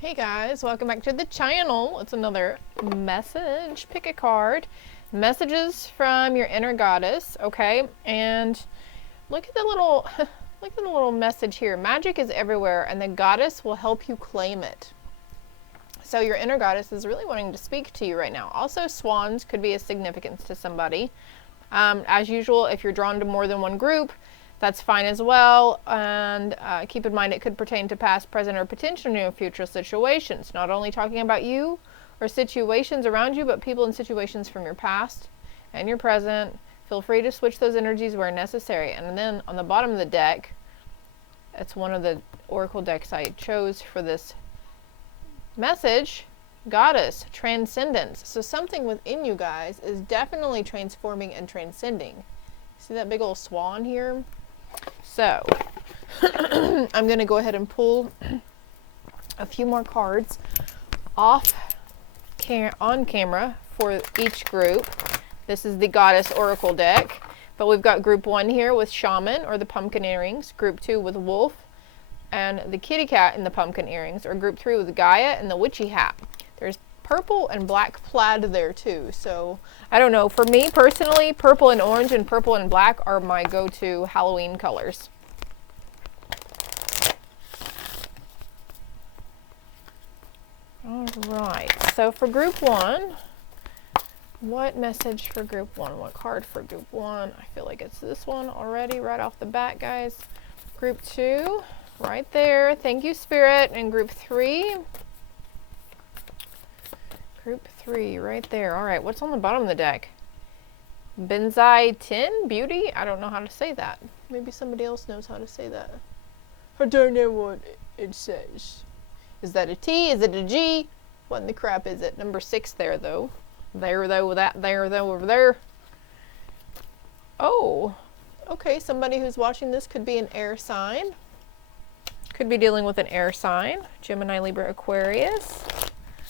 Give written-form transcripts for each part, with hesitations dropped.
Hey guys, welcome back to the channel. It's another message. Pick a card. Messages from your inner goddess, okay? And look at the little look at the little message here. Magic is everywhere and the goddess will help you claim it. So your inner goddess is really wanting to speak to you right now. Also, swans could be a significance to somebody. As usual, if you're drawn to more than one group, that's fine as well, and keep in mind it could pertain to past, present, or potential near future situations. Not only talking about you or situations around you, but people and situations from your past and your present. Feel free to switch those energies where necessary. And then on the bottom of the deck, it's one of the oracle decks I chose for this message. Goddess, transcendence. So something within you guys is definitely transforming and transcending. See that big old swan here? So, I'm going to go ahead and pull a few more cards on camera for each group. This is the Goddess Oracle deck, but we've got group 1 here with Shaman or the pumpkin earrings, group 2 with Wolf and the kitty cat in the pumpkin earrings, or group 3 with Gaia and the witchy hat. There's purple and black plaid there too, so I don't know, for me personally, purple and orange and purple and black are my go-to Halloween colors. All right, so for group 1, what message for group 1? What card for group 1? I feel like it's this one already right off the bat, guys. Group 2, right there. Thank you, Spirit. And group 3. Group 3, right there. All right, what's on the bottom of the deck? Benzai Tin, beauty? I don't know how to say that. Maybe somebody else knows how to say that. I don't know what it says. Is that a T? Is it a G? What in the crap is it? Number 6 there, though. There, though, that, there, though, over there. Oh, okay, somebody who's watching this could be an air sign. Could be dealing with an air sign. Gemini, Libra, Aquarius.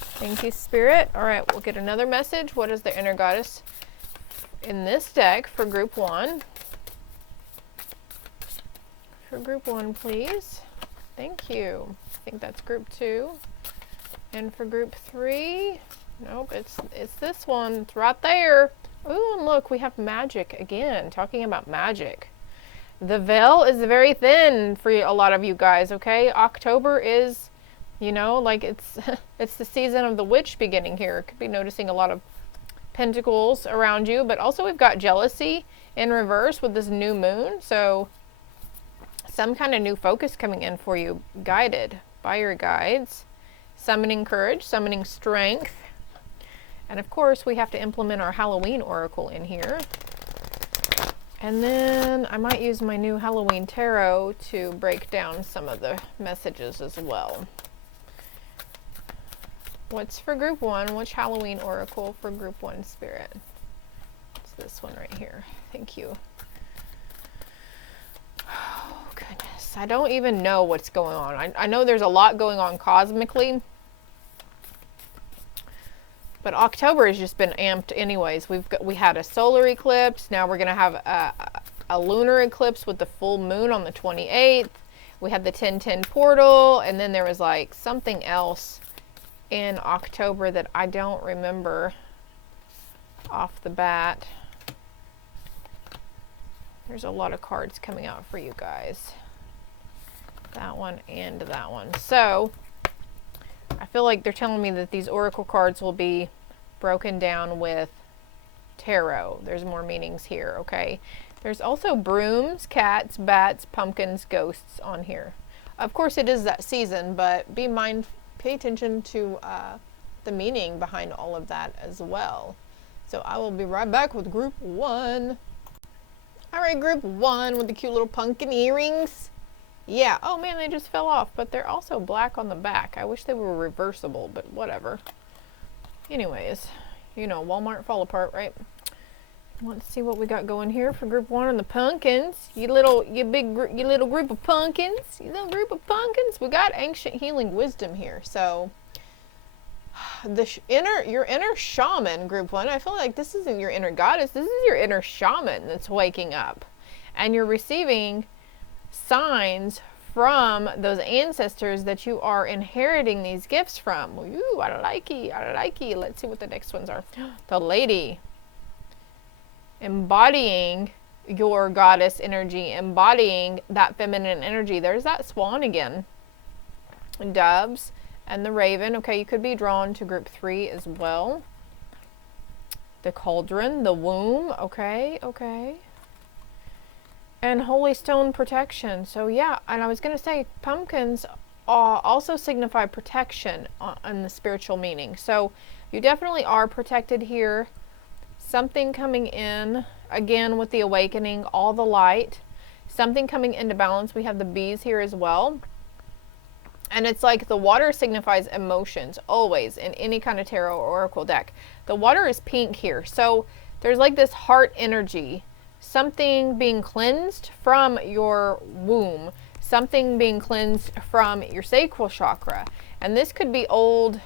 Thank you, Spirit. All right, we'll get another message. What is the inner goddess in this deck for group 1? For group 1, please. Thank you. I think that's group 2. And for group 3, nope, it's this one. It's right there. Ooh, and look, we have magic again. Talking about magic. The veil is very thin for a lot of you guys, okay? October is, you know, like it's the season of the witch beginning here. Could be noticing a lot of pentacles around you, but also we've got jealousy in reverse with this new moon. So some kind of new focus coming in for you, guided by your guides. Summoning courage, summoning strength. And of course, we have to implement our Halloween oracle in here. And then I might use my new Halloween tarot to break down some of the messages as well. What's for group 1? Which Halloween oracle for group 1, Spirit? It's this one right here. Thank you. Oh, goodness. I don't even know what's going on. I know there's a lot going on cosmically. But October has just been amped anyways. We had a solar eclipse. Now we're going to have a lunar eclipse with the full moon on the 28th. We had the 1010 portal. And then there was like something else in October that I don't remember off the bat. There's a lot of cards coming out for you guys. That one and that one. So I feel like they're telling me that these oracle cards will be broken down with tarot. There's more meanings here, okay? There's also brooms, cats, bats, pumpkins, ghosts on here. Of course, it is that season, but be mindful. Pay attention to the meaning behind all of that as well. So I will be right back with group 1. All right, group 1 with the cute little pumpkin earrings. Yeah, oh man, they just fell off, but they're also black on the back. I wish they were reversible, but whatever. Anyways, you know, Walmart fall apart, right? Let's see what we got going here for group 1 and the pumpkins. You little group of pumpkins. You little group of pumpkins. We got ancient healing wisdom here. So your inner shaman, group 1. I feel like this isn't your inner goddess. This is your inner shaman that's waking up, and you're receiving signs from those ancestors that you are inheriting these gifts from. Ooh, I like it. I like it. Let's see what the next ones are. The Lady. Embodying your goddess energy, embodying that feminine energy. There's that swan again. Doves and the Raven. Okay, you could be drawn to group 3 as well. The Cauldron, the Womb. Okay, okay. And Holy Stone protection. So yeah, and I was going to say pumpkins also signify protection in the spiritual meaning. So you definitely are protected here. Something coming in, again with the awakening, all the light. Something coming into balance. We have the bees here as well. And it's like the water signifies emotions, always, in any kind of tarot or oracle deck. The water is pink here. So there's like this heart energy. Something being cleansed from your womb. Something being cleansed from your sacral chakra. And this could be old,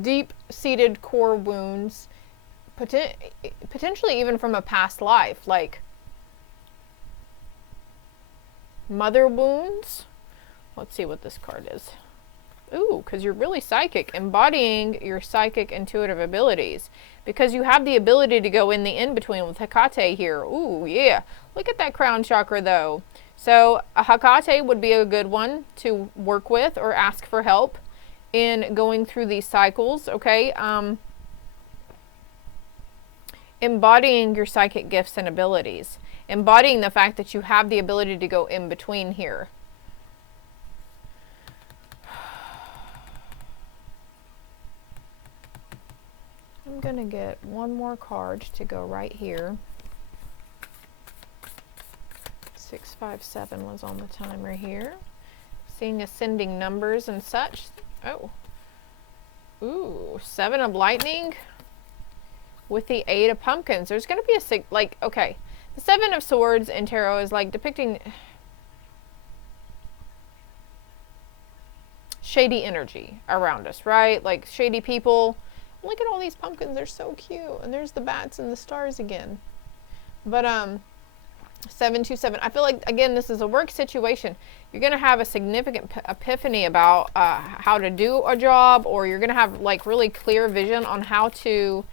deep-seated core wounds. Potentially even from a past life. Like mother wounds. Let's see what this card is. Ooh, because you're really psychic, embodying your psychic intuitive abilities. Because you have the ability to go in the in-between with Hecate here. Ooh, yeah. Look at that crown chakra, though. So, a Hecate would be a good one to work with or ask for help in going through these cycles, okay? Embodying your psychic gifts and abilities. Embodying the fact that you have the ability to go in between here. I'm going to get one more card to go right here. 657 was on the timer here. Seeing ascending numbers and such. Oh. Ooh, 7 of lightning with the 8 of pumpkins. There's going to be a, like, okay. The 7 of swords in tarot is like depicting shady energy around us, right? Like shady people. Look at all these pumpkins, they're so cute. And there's the bats and the stars again. But 727, I feel like, again, this is a work situation. You're going to have a significant epiphany about how to do a job, or you're going to have like really clear vision on how to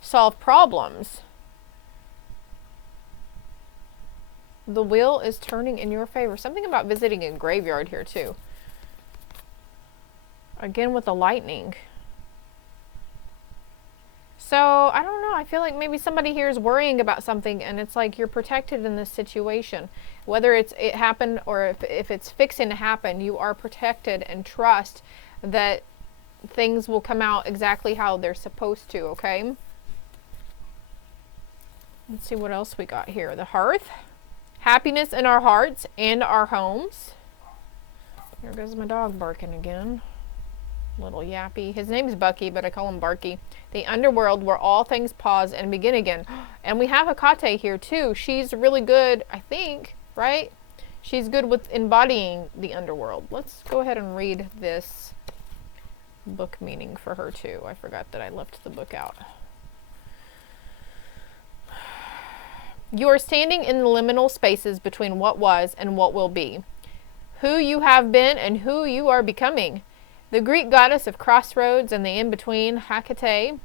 solve problems. The wheel is turning in your favor. Something about visiting a graveyard here too. Again with the lightning. So, I don't know. I feel like maybe somebody here is worrying about something, and it's like you're protected in this situation. Whether it happened or if it's fixing to happen, you are protected and trust that things will come out exactly how they're supposed to, okay? Let's see what else we got here. The hearth. Happiness in our hearts and our homes. Here goes my dog barking again. Little yappy. His name's Bucky, but I call him Barky. The underworld where all things pause and begin again. And we have Hecate here too. She's really good, I think, right? She's good with embodying the underworld. Let's go ahead and read this book meaning for her too. I forgot that I left the book out. You are standing in the liminal spaces between what was and what will be. Who you have been and who you are becoming. The Greek goddess of crossroads and the in-between, Hecate,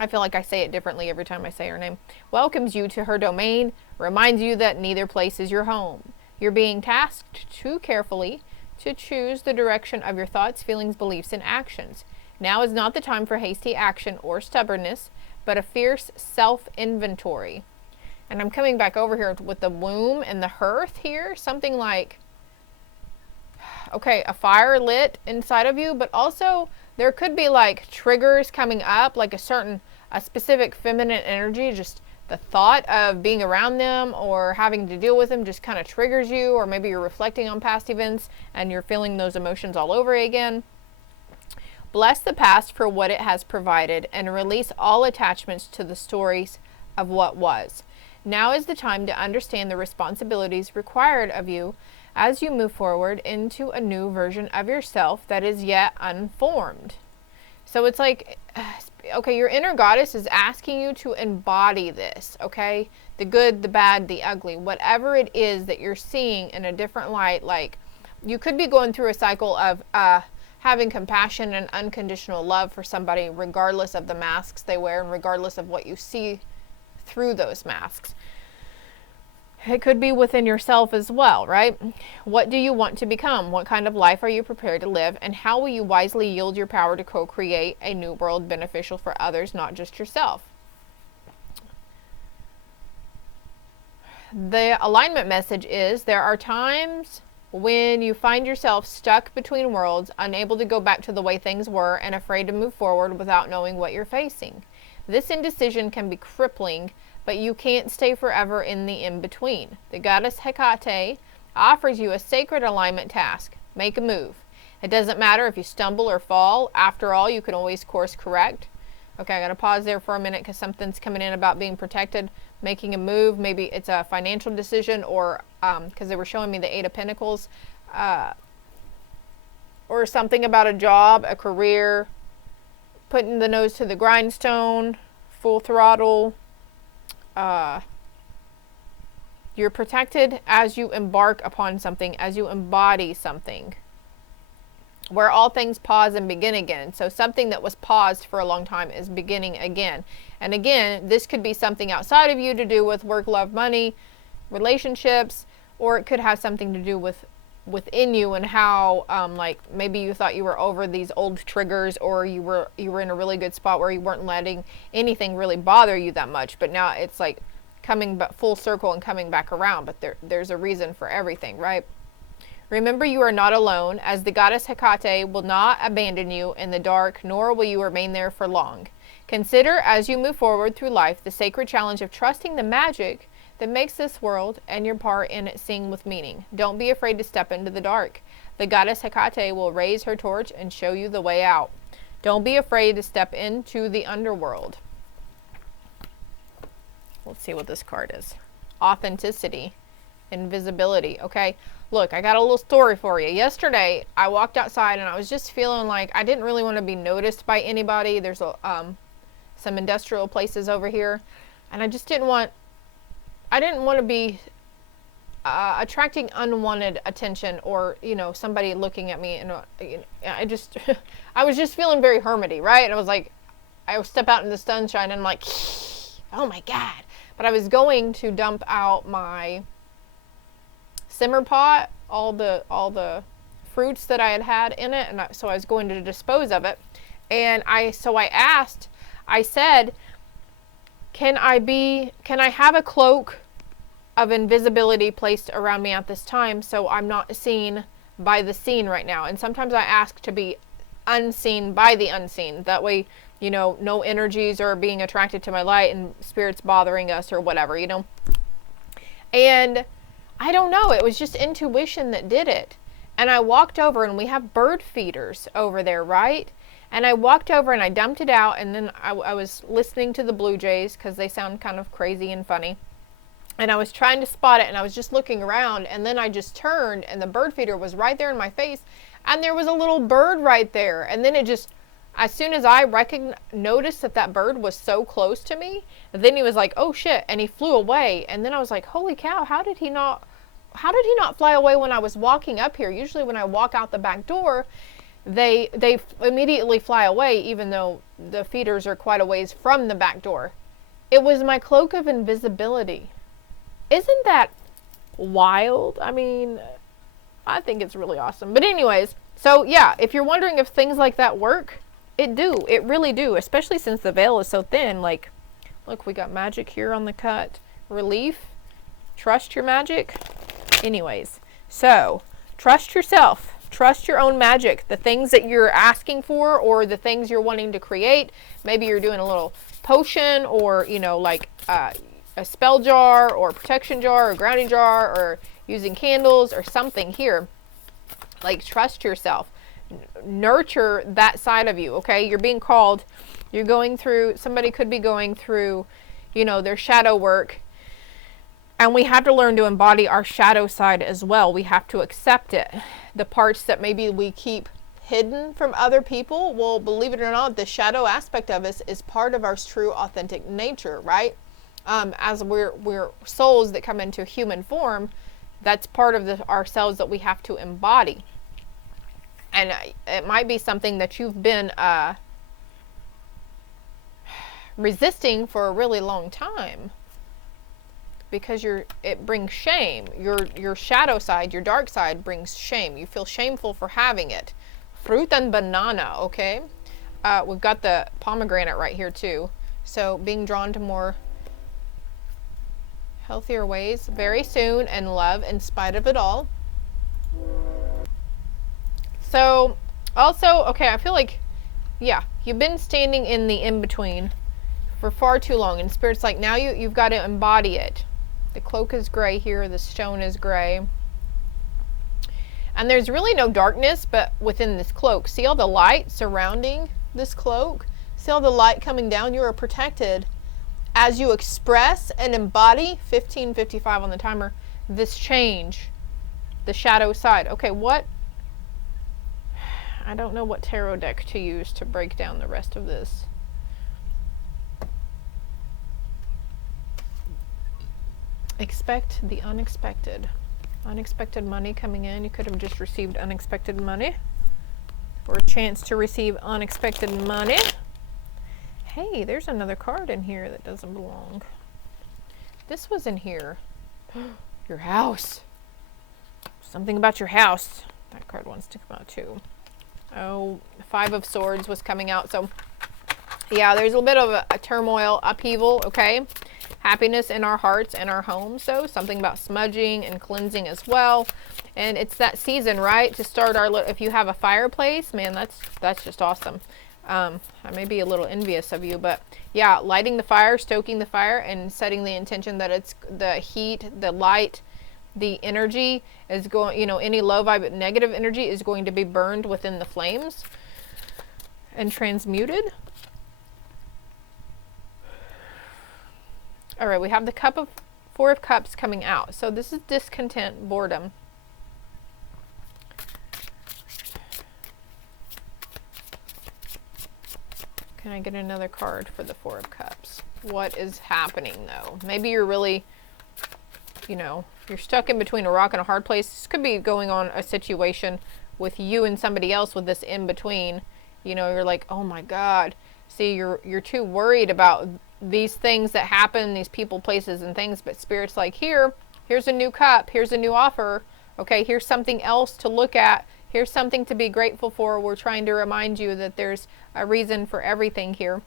I feel like I say it differently every time I say her name, welcomes you to her domain, reminds you that neither place is your home. You're being tasked too carefully to choose the direction of your thoughts, feelings, beliefs, and actions. Now is not the time for hasty action or stubbornness, but a fierce self-inventory. And I'm coming back over here with the womb and the hearth here, something like, okay, a fire lit inside of you, but also there could be like triggers coming up, like a specific feminine energy, just the thought of being around them or having to deal with them just kind of triggers you, or maybe you're reflecting on past events and you're feeling those emotions all over again. Bless the past for what it has provided and release all attachments to the stories of what was. Now is the time to understand the responsibilities required of you as you move forward into a new version of yourself that is yet unformed. So it's like okay, your inner goddess is asking you to embody this, okay? The good, the bad, the ugly, whatever it is that you're seeing in a different light. Like, you could be going through a cycle of having compassion and unconditional love for somebody, regardless of the masks they wear and regardless of what you see through those masks. It could be within yourself as well, right? What do you want to become? What kind of life are you prepared to live? And how will you wisely yield your power to co-create a new world beneficial for others, not just yourself? The alignment message is, there are times when you find yourself stuck between worlds, unable to go back to the way things were, and afraid to move forward without knowing what you're facing. This indecision can be crippling, but you can't stay forever in the in-between. The goddess Hecate offers you a sacred alignment task. Make a move. It doesn't matter if you stumble or fall. After all, you can always course correct. Okay, I got to pause there for a minute because something's coming in about being protected, making a move. Maybe it's a financial decision, or because they were showing me the Eight of Pentacles, or something about a job, a career, putting the nose to the grindstone, full throttle. You're protected as you embark upon something, as you embody something, where all things pause and begin again. So something that was paused for a long time is beginning again. And again, this could be something outside of you to do with work, love, money, relationships, or it could have something to do with within you and how like maybe you thought you were over these old triggers, or you were in a really good spot where you weren't letting anything really bother you that much, but now it's like coming full circle and coming back around. But there's a reason for everything, right? Remember, you are not alone, as the goddess Hecate will not abandon you in the dark, nor will you remain there for long. Consider, as you move forward through life, the sacred challenge of trusting the magic that makes this world and your part in it sing with meaning. Don't be afraid to step into the dark. The goddess Hecate will raise her torch and show you the way out. Don't be afraid to step into the underworld. Let's see what this card is. Authenticity, invisibility. Okay, look, I got a little story for you. Yesterday, I walked outside and I was just feeling like I didn't really want to be noticed by anybody. There's some industrial places over here, and I just didn't want to be attracting unwanted attention, or somebody looking at me, and I was just feeling very hermity, right? And I was like, I would step out in the sunshine and I'm like, oh my god. But I was going to dump out my simmer pot, all the fruits that I had in it, and so I was going to dispose of it. And I said, can I have a cloak of invisibility placed around me at this time, so I'm not seen by the seen right now? And sometimes I ask to be unseen by the unseen. That way, no energies are being attracted to my light and spirits bothering us or whatever, And I don't know, it was just intuition that did it. And I walked over, and we have bird feeders over there, right? And I walked over and I dumped it out, and then I was listening to the blue jays because they sound kind of crazy and funny. And I was trying to spot it, and I was just looking around, and then I just turned, and the bird feeder was right there in my face, and there was a little bird right there. And then as soon as I noticed that bird was so close to me, then he was like, oh shit, and he flew away. And then I was like, holy cow, how did he not fly away when I was walking up here? Usually when I walk out the back door, they immediately fly away, even though the feeders are quite a ways from the back door. It was my cloak of invisibility. Isn't that wild? I mean, I think it's really awesome. But anyways, so yeah, if you're wondering if things like that work, it really do, especially since the veil is so thin. Like, look, we got magic here on the cut. Relief. Trust your magic. Anyways, so trust yourself. Trust your own magic. The things that you're asking for, or the things you're wanting to create. Maybe you're doing a little potion, or like a spell jar, or protection jar, or grounding jar, or using candles or something here. Like, trust yourself. Nurture that side of you, okay? You're being called. Somebody could be going through, their shadow work. And we have to learn to embody our shadow side as well. We have to accept it. The parts that maybe we keep hidden from other people, well, believe it or not, the shadow aspect of us is part of our true authentic nature, right? As we're souls that come into human form, that's part of ourselves that we have to embody. And it might be something that you've been resisting for a really long time, because it brings shame. Your shadow side, your dark side brings shame. You feel shameful for having it. Fruit and banana, okay? We've got the pomegranate right here too. So being drawn to more healthier ways very soon, and love in spite of it all. So also, okay, I feel like, yeah, you've been standing in the in-between for far too long, and Spirit's like, now you've got to embody it. The cloak is gray here, the stone is gray. And there's really no darkness but within this cloak. See all the light surrounding this cloak? See all the light coming down? You are protected as you express and embody, 15:55 on the timer, this change, the shadow side. Okay, I don't know what tarot deck to use to break down the rest of this. Expect the unexpected. Unexpected money coming in. You could have just received unexpected money, or a chance to receive unexpected money. Hey, there's another card in here that doesn't belong. This was in here. Your house. Something about your house. That card wants to come out too. Oh, 5 of Swords was coming out. So yeah, there's a little bit of a turmoil, upheaval, okay? Happiness in our hearts and our homes. So something about smudging and cleansing as well. And it's that season, right? To start if you have a fireplace, man, that's just awesome. I may be a little envious of you, but yeah, lighting the fire, stoking the fire, and setting the intention that it's the heat, the light, the energy is going, any low vibe, negative energy is going to be burned within the flames and transmuted. All right, we have the 4 of Cups coming out. So this is discontent, boredom. Can I get another card for the 4 of Cups? What is happening though? Maybe you're really, you're stuck in between a rock and a hard place. This could be going on a situation with you and somebody else with this in between. You're like, oh my God. See, you're too worried about these things that happen, these people, places, and things. But Spirit's like, here's a new cup. Here's a new offer. Okay, here's something else to look at. Here's something to be grateful for. We're trying to remind you that there's a reason for everything here.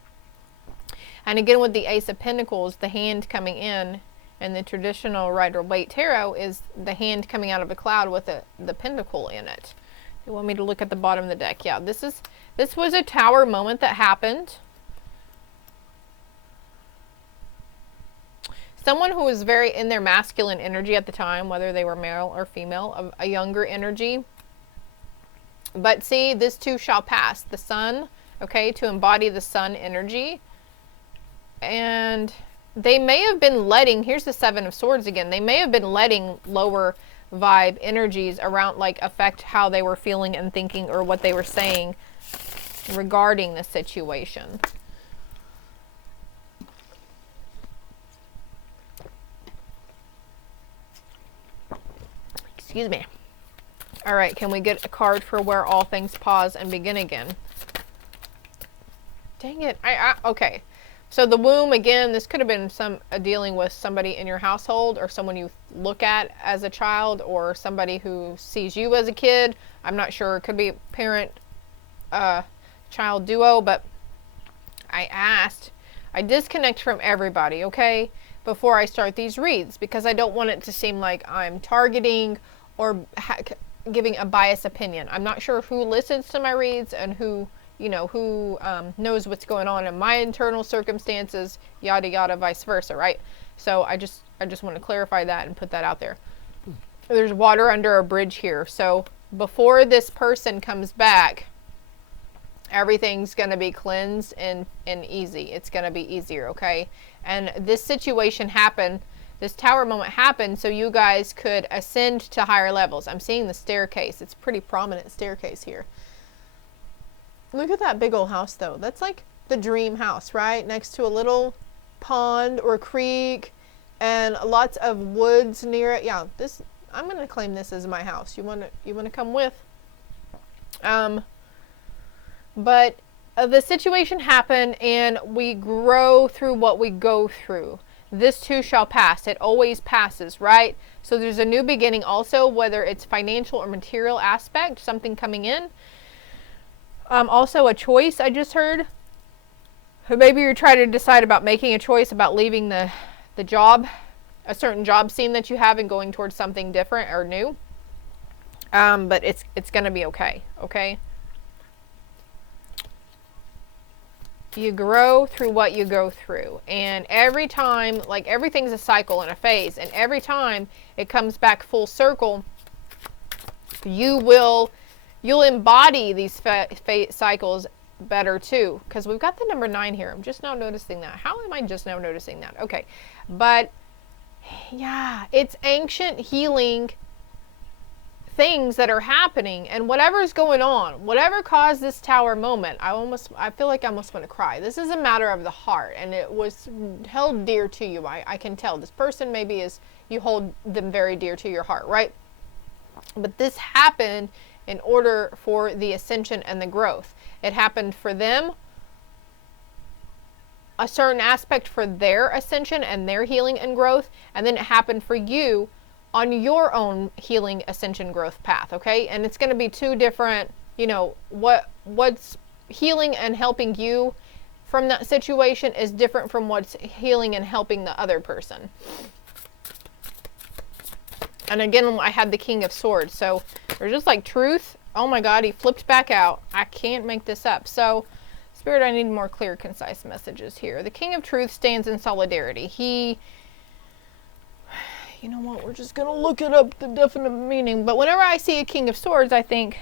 And again, with the Ace of Pentacles, the hand coming in, and the traditional Rider-Waite Tarot is the hand coming out of a cloud with the pentacle in it. You want me to look at the bottom of the deck? Yeah, this was a Tower moment that happened. Someone who was very in their masculine energy at the time, whether they were male or female, a younger energy. But see, this too shall pass. The sun, okay, to embody the sun energy. And they may have been letting, here's the 7 of Swords again, they may have been letting lower vibe energies around, affect how they were feeling and thinking, or what they were saying regarding the situation. Excuse me. All right, can we get a card for where all things pause and begin again? Dang it. Okay. So the womb, again, this could have been dealing with somebody in your household, or someone you look at as a child, or somebody who sees you as a kid. I'm not sure. It could be a parent, child duo, but I disconnect from everybody, okay, before I start these reads, because I don't want it to seem like I'm targeting or giving a biased opinion. I'm not sure who listens to my reads and who knows what's going on in my internal circumstances, yada yada, vice versa, right? So I just want to clarify that and put that out there. There's water under a bridge here. So before this person comes back, everything's going to be cleansed and easy. It's going to be easier, okay? And this situation happened, this Tower moment happened so you guys could ascend to higher levels. I'm seeing the staircase. It's a pretty prominent staircase here. Look at that big old house though. That's like the dream house, right? Next to a little pond or creek and lots of woods near it. Yeah, this, I'm going to claim this as my house. You want to come with? But the situation happened and we grow through what we go through. This too shall pass. It always passes, right? So there's a new beginning also, whether it's financial or material aspect, something coming in. Also a choice I just heard. Maybe you're trying to decide about making a choice about leaving the job, a certain job scene that you have and going towards something different or new. But it's going to be okay, okay? You grow through what you go through. And every time, like everything's a cycle and a phase. And every time it comes back full circle, you'll embody these cycles better too. Because we've got the number 9 here. I'm just now noticing that. How am I just now noticing that? Okay. But yeah, it's ancient healing things that are happening, and whatever's going on, whatever caused this tower moment, I feel like I almost want to cry. This is a matter of the heart, and it was held dear to you. I can tell this person maybe you hold them very dear to your heart, right? But this happened in order for the ascension and the growth. It happened for them, a certain aspect for their ascension and their healing and growth, and then it happened for you on your own healing, ascension, growth path, okay? And it's going to be two different, you know, what's healing and helping you from that situation is different from what's healing and helping the other person. And again, I had the King of Swords, so there's just like truth. Oh my God, he flipped back out. I can't make this up. So, Spirit, I need more clear, concise messages here. The King of Truth stands in solidarity. You know what, we're just going to look it up, the definite meaning. But whenever I see a King of Swords, I think,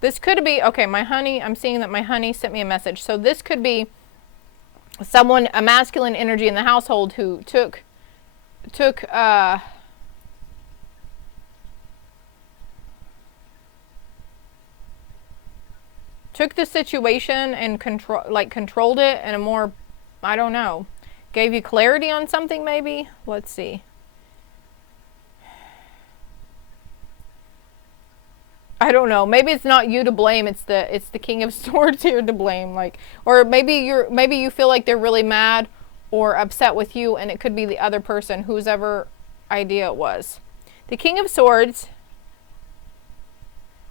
this could be, okay, my honey, I'm seeing that my honey sent me a message. So this could be someone, a masculine energy in the household who took the situation and controlled it in a more, I don't know, gave you clarity on something maybe? Let's see. I don't know. Maybe it's not you to blame. It's the King of Swords here to blame. Like, or maybe you feel like they're really mad or upset with you, and it could be the other person, whose ever idea it was. The King of Swords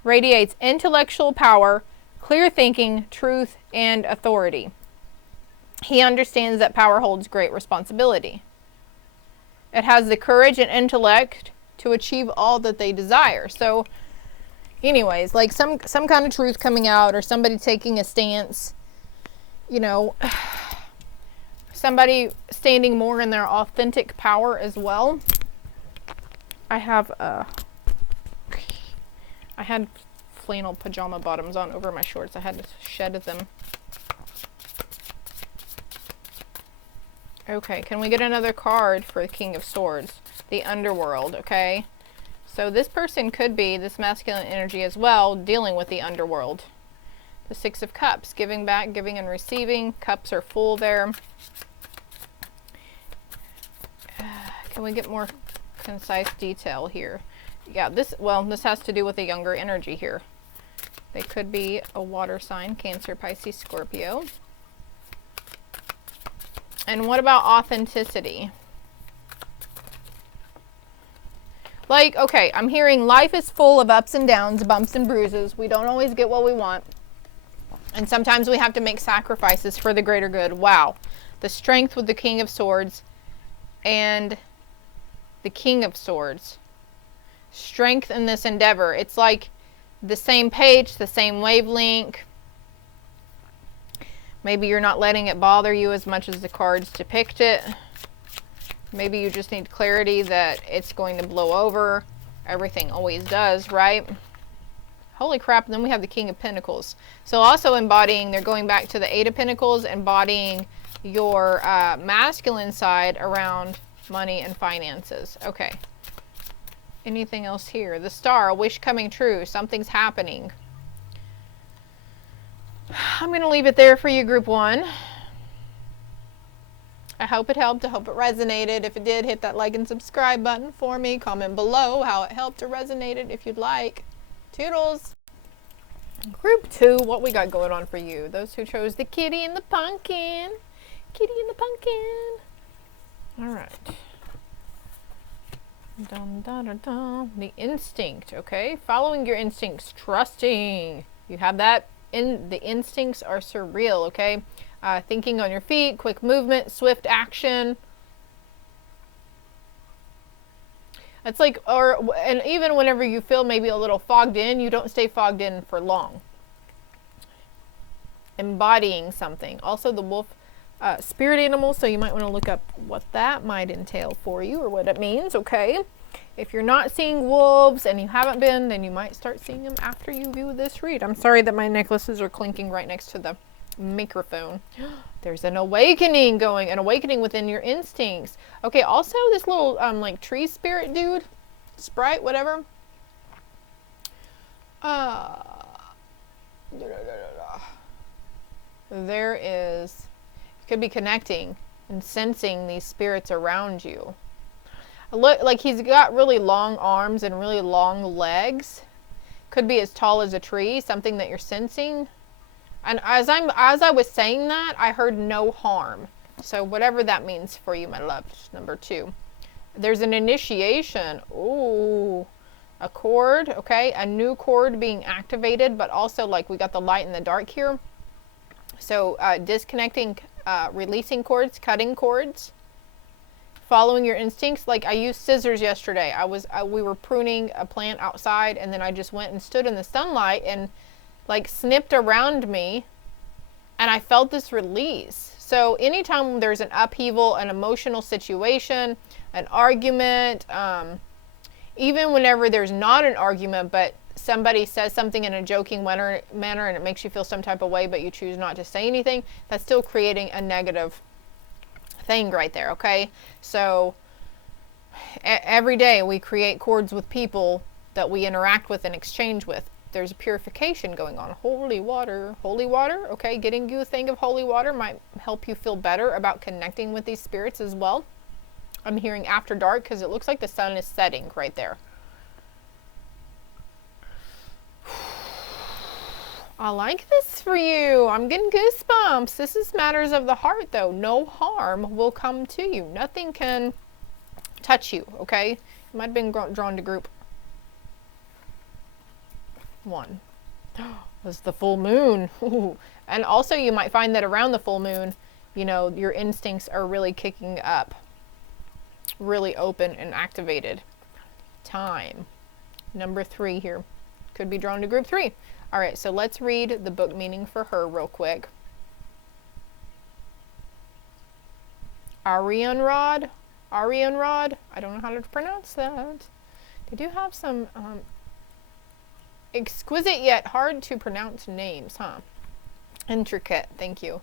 radiates intellectual power, clear thinking, truth, and authority. He understands that power holds great responsibility. It has the courage and intellect to achieve all that they desire. So, anyways, like some kind of truth coming out, or somebody taking a stance, you know, somebody standing more in their authentic power as well. I had flannel pajama bottoms on over my shorts. I had to shed them. Okay, can we get another card for the King of Swords? The underworld, okay? So this person could be, this masculine energy as well, dealing with the underworld. The Six of Cups, giving back, giving and receiving. Cups are full there. Can we get more concise detail here? Yeah, this has to do with a younger energy here. They could be a water sign, Cancer, Pisces, Scorpio. And what about authenticity? Like, okay, I'm hearing life is full of ups and downs, bumps and bruises. We don't always get what we want. And sometimes we have to make sacrifices for the greater good. Wow. The strength with the King of Swords and the King of Swords. Strength in this endeavor. It's like the same page, the same wavelength. Maybe you're not letting it bother you as much as the cards depict it. Maybe you just need clarity that it's going to blow over. Everything always does, right? Holy crap, and then we have the King of Pentacles. So also embodying, they're going back to the Eight of Pentacles, embodying your masculine side around money and finances. Okay. Anything else here? The star, a wish coming true. Something's happening. I'm going to leave it there for you, group 1. I hope it helped. I hope it resonated. If it did, hit that like and subscribe button for me. Comment below how it helped or resonated if you'd like. Toodles. Group 2, what we got going on for you? Those who chose the kitty and the pumpkin. Kitty and the pumpkin. All right. Dun, dun, dun, dun. The instinct, okay? Following your instincts, trusting. You have that. The instincts are surreal, okay? Thinking on your feet, quick movement, swift action. It's like, and even whenever you feel maybe a little fogged in, you don't stay fogged in for long. Embodying something. Also the wolf, spirit animal, so you might want to look up what that might entail for you or what it means, okay? If you're not seeing wolves and you haven't been, then you might start seeing them after you view this read. I'm sorry that my necklaces are clinking right next to the microphone. There's an awakening going, an awakening within your instincts. Okay, also this little like tree spirit dude, sprite, whatever. There is, you could be connecting and sensing these spirits around you. Look, like he's got really long arms and really long legs. Could be as tall as a tree, something that you're sensing. And as I was saying that, I heard no harm. So whatever that means for you, my love. Number 2. There's an initiation. Ooh. A cord, okay? A new cord being activated, but also like we got the light and the dark here. So disconnecting, releasing cords, cutting cords. Following your instincts. Like I used scissors yesterday. We were pruning a plant outside, and then I just went and stood in the sunlight and like snipped around me, and I felt this release. So anytime there's an upheaval, an emotional situation, an argument, even whenever there's not an argument, but somebody says something in a joking manner and it makes you feel some type of way, but you choose not to say anything, that's still creating a negative thing right there, okay? So every day we create cords with people that we interact with and exchange with. There's a purification going on. Holy water, okay? Getting you a thing of holy water might help you feel better about connecting with these spirits as well. I'm hearing after dark because it looks like the sun is setting right there. I like this for you. I'm getting goosebumps. This is matters of the heart though. No harm will come to you. Nothing can touch you, okay? You might have been drawn to group 1. Was the full moon. Ooh. And also you might find that around the full moon, you know, your instincts are really kicking up. Really open and activated. Time. Number 3 here. Could be drawn to group 3. All right, so let's read the book meaning for her real quick. Arianrod. I don't know how to pronounce that. They do have some exquisite yet hard to pronounce names, huh? Intricate, thank you.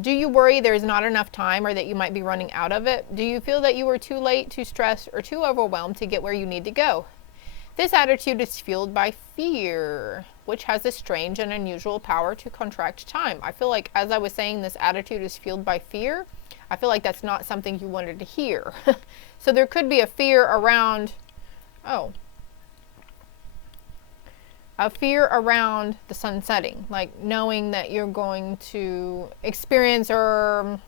Do you worry there's not enough time or that you might be running out of it? Do you feel that you are too late, too stressed, or too overwhelmed to get where you need to go? This attitude is fueled by fear, which has a strange and unusual power to contract time. I feel like, as I was saying, this attitude is fueled by fear. I feel like that's not something you wanted to hear. So there could be a fear around, a fear around the sun setting, like knowing that you're going to experience or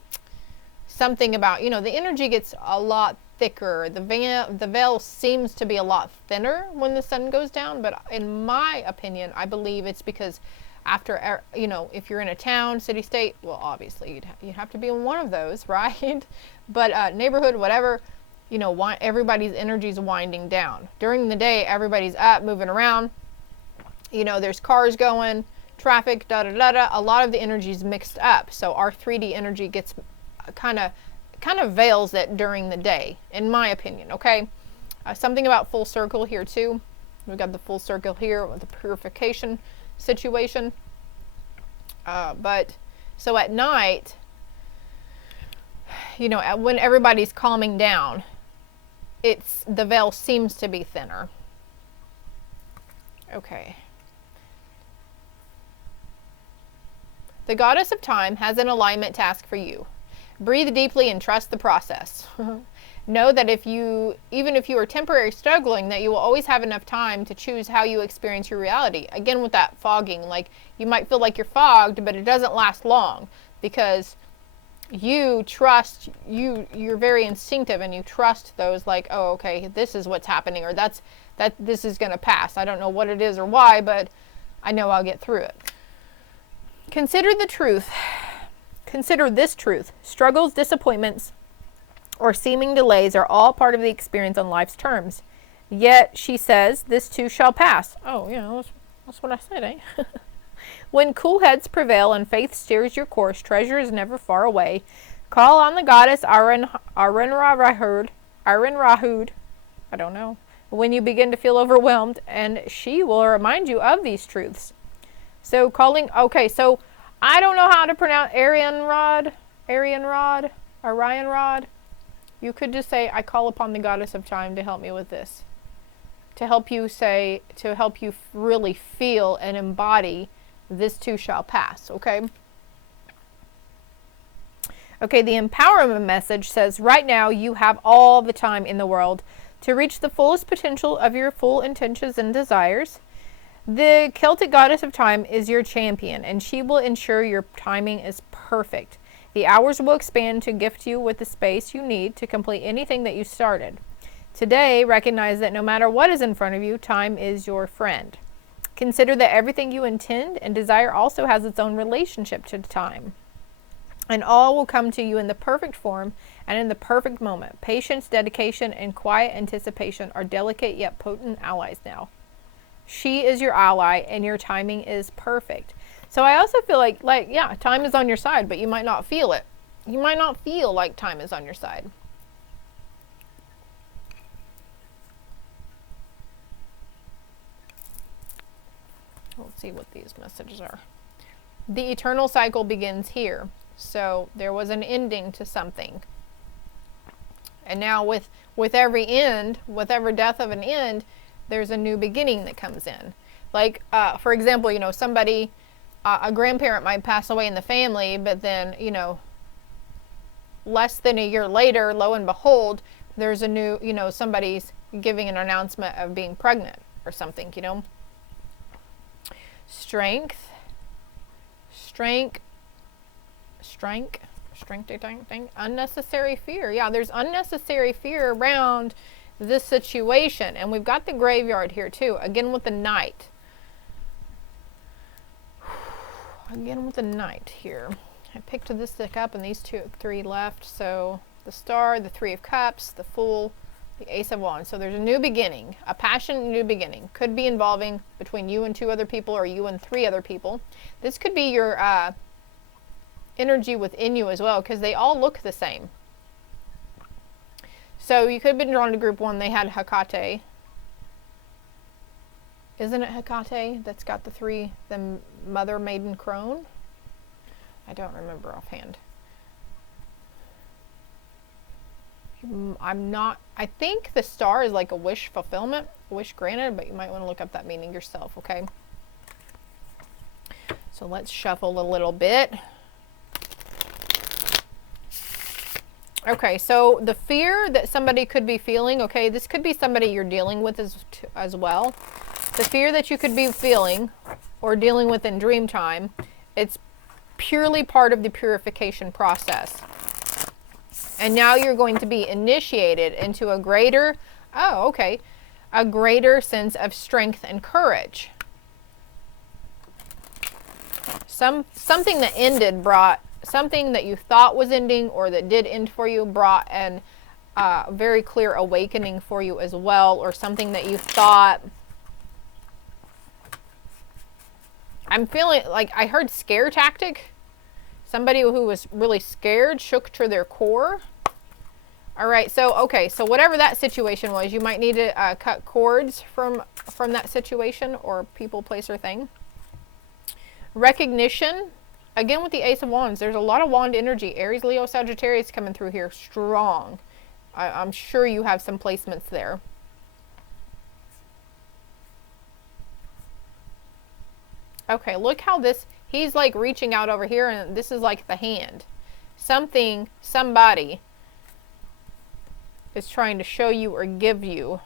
something about, you know, the energy gets a lot thicker. The veil seems to be a lot thinner when the sun goes down, but in my opinion, I believe it's because after, you know, if you're in a town, city, state, well, obviously you'd have to be in one of those, right? But neighborhood, whatever, you know, everybody's energy is winding down. During the day, everybody's up, moving around. You know, there's cars going, traffic, da-da-da-da. A lot of the energy is mixed up. So our 3D energy gets kind of veils it during the day, in my opinion, okay? Something about full circle here too. We've got the full circle here with the purification situation. But so at night, you know, when everybody's calming down, the veil seems to be thinner. Okay. The goddess of time has an alignment task for you. Breathe deeply and trust the process. Know that even if you are temporarily struggling, that you will always have enough time to choose how you experience your reality. Again, with that fogging, like you might feel like you're fogged, but it doesn't last long because you trust, you're very instinctive and you trust those, like, oh, okay, this is what's happening, or this is going to pass. I don't know what it is or why, but I know I'll get through it. Consider the truth. Consider this truth. Struggles, disappointments, or seeming delays are all part of the experience on life's terms. Yet, she says, this too shall pass. Oh, yeah, that's what I said, eh? When cool heads prevail and faith steers your course, treasure is never far away. Call on the goddess Arin Rahud. I don't know. When you begin to feel overwhelmed, and she will remind you of these truths. So okay, so I don't know how to pronounce Orion Rod. You could just say, I call upon the goddess of time to help me with this. To help you really feel and embody this too shall pass, okay? Okay, the empowerment message says, right now you have all the time in the world to reach the fullest potential of your full intentions and desires. The Celtic goddess of time is your champion, and she will ensure your timing is perfect. The hours will expand to gift you with the space you need to complete anything that you started. Today, recognize that no matter what is in front of you, time is your friend. Consider that everything you intend and desire also has its own relationship to time. And all will come to you in the perfect form and in the perfect moment. Patience, dedication, and quiet anticipation are delicate yet potent allies now. She is your ally, and your timing is perfect. So I also feel like, yeah, time is on your side, but you might not feel it. You might not feel like time is on your side. Let's see what these messages are. The eternal cycle begins here. So there was an ending to something. And now with every end, with every death of an end, there's a new beginning that comes in. Like, for example, somebody, a grandparent might pass away in the family, but then, less than a year later, lo and behold, there's a new, somebody's giving an announcement of being pregnant or something, Strength, unnecessary fear. Yeah, there's unnecessary fear around this situation. And we've got the graveyard here too. Again with the knight. Again with the knight here. I picked this deck up and these three left. So the star, the 3 of cups, the fool, the ace of wands. So there's a new beginning, a passionate new beginning. Could be involving between you and 2 other people or you and 3 other people. This could be your energy within you as well, because they all look the same. So you could have been drawn to group 1. They had Hecate. Isn't it Hecate that's got the mother maiden crone? I don't remember offhand. I think the star is like a wish fulfillment, wish granted, but you might want to look up that meaning yourself, okay? So let's shuffle a little bit. Okay, so the fear that somebody could be feeling, okay, this could be somebody you're dealing with as well. The fear that you could be feeling or dealing with in dream time, it's purely part of the purification process. And now you're going to be initiated into a greater sense of strength and courage. Something that ended brought something that you thought was ending or that did end for you brought an very clear awakening for you as well, or something that you thought. I'm feeling like I heard scare tactic. Somebody who was really scared, shook to their core. All right, so whatever that situation was, you might need to cut cords from that situation or people, place, or thing. Recognition. Again, with the Ace of Wands, there's a lot of wand energy. Aries, Leo, Sagittarius coming through here strong. I'm sure you have some placements there. Okay, look how this, he's like reaching out over here, and this is like the hand. Something, somebody is trying to show you or give you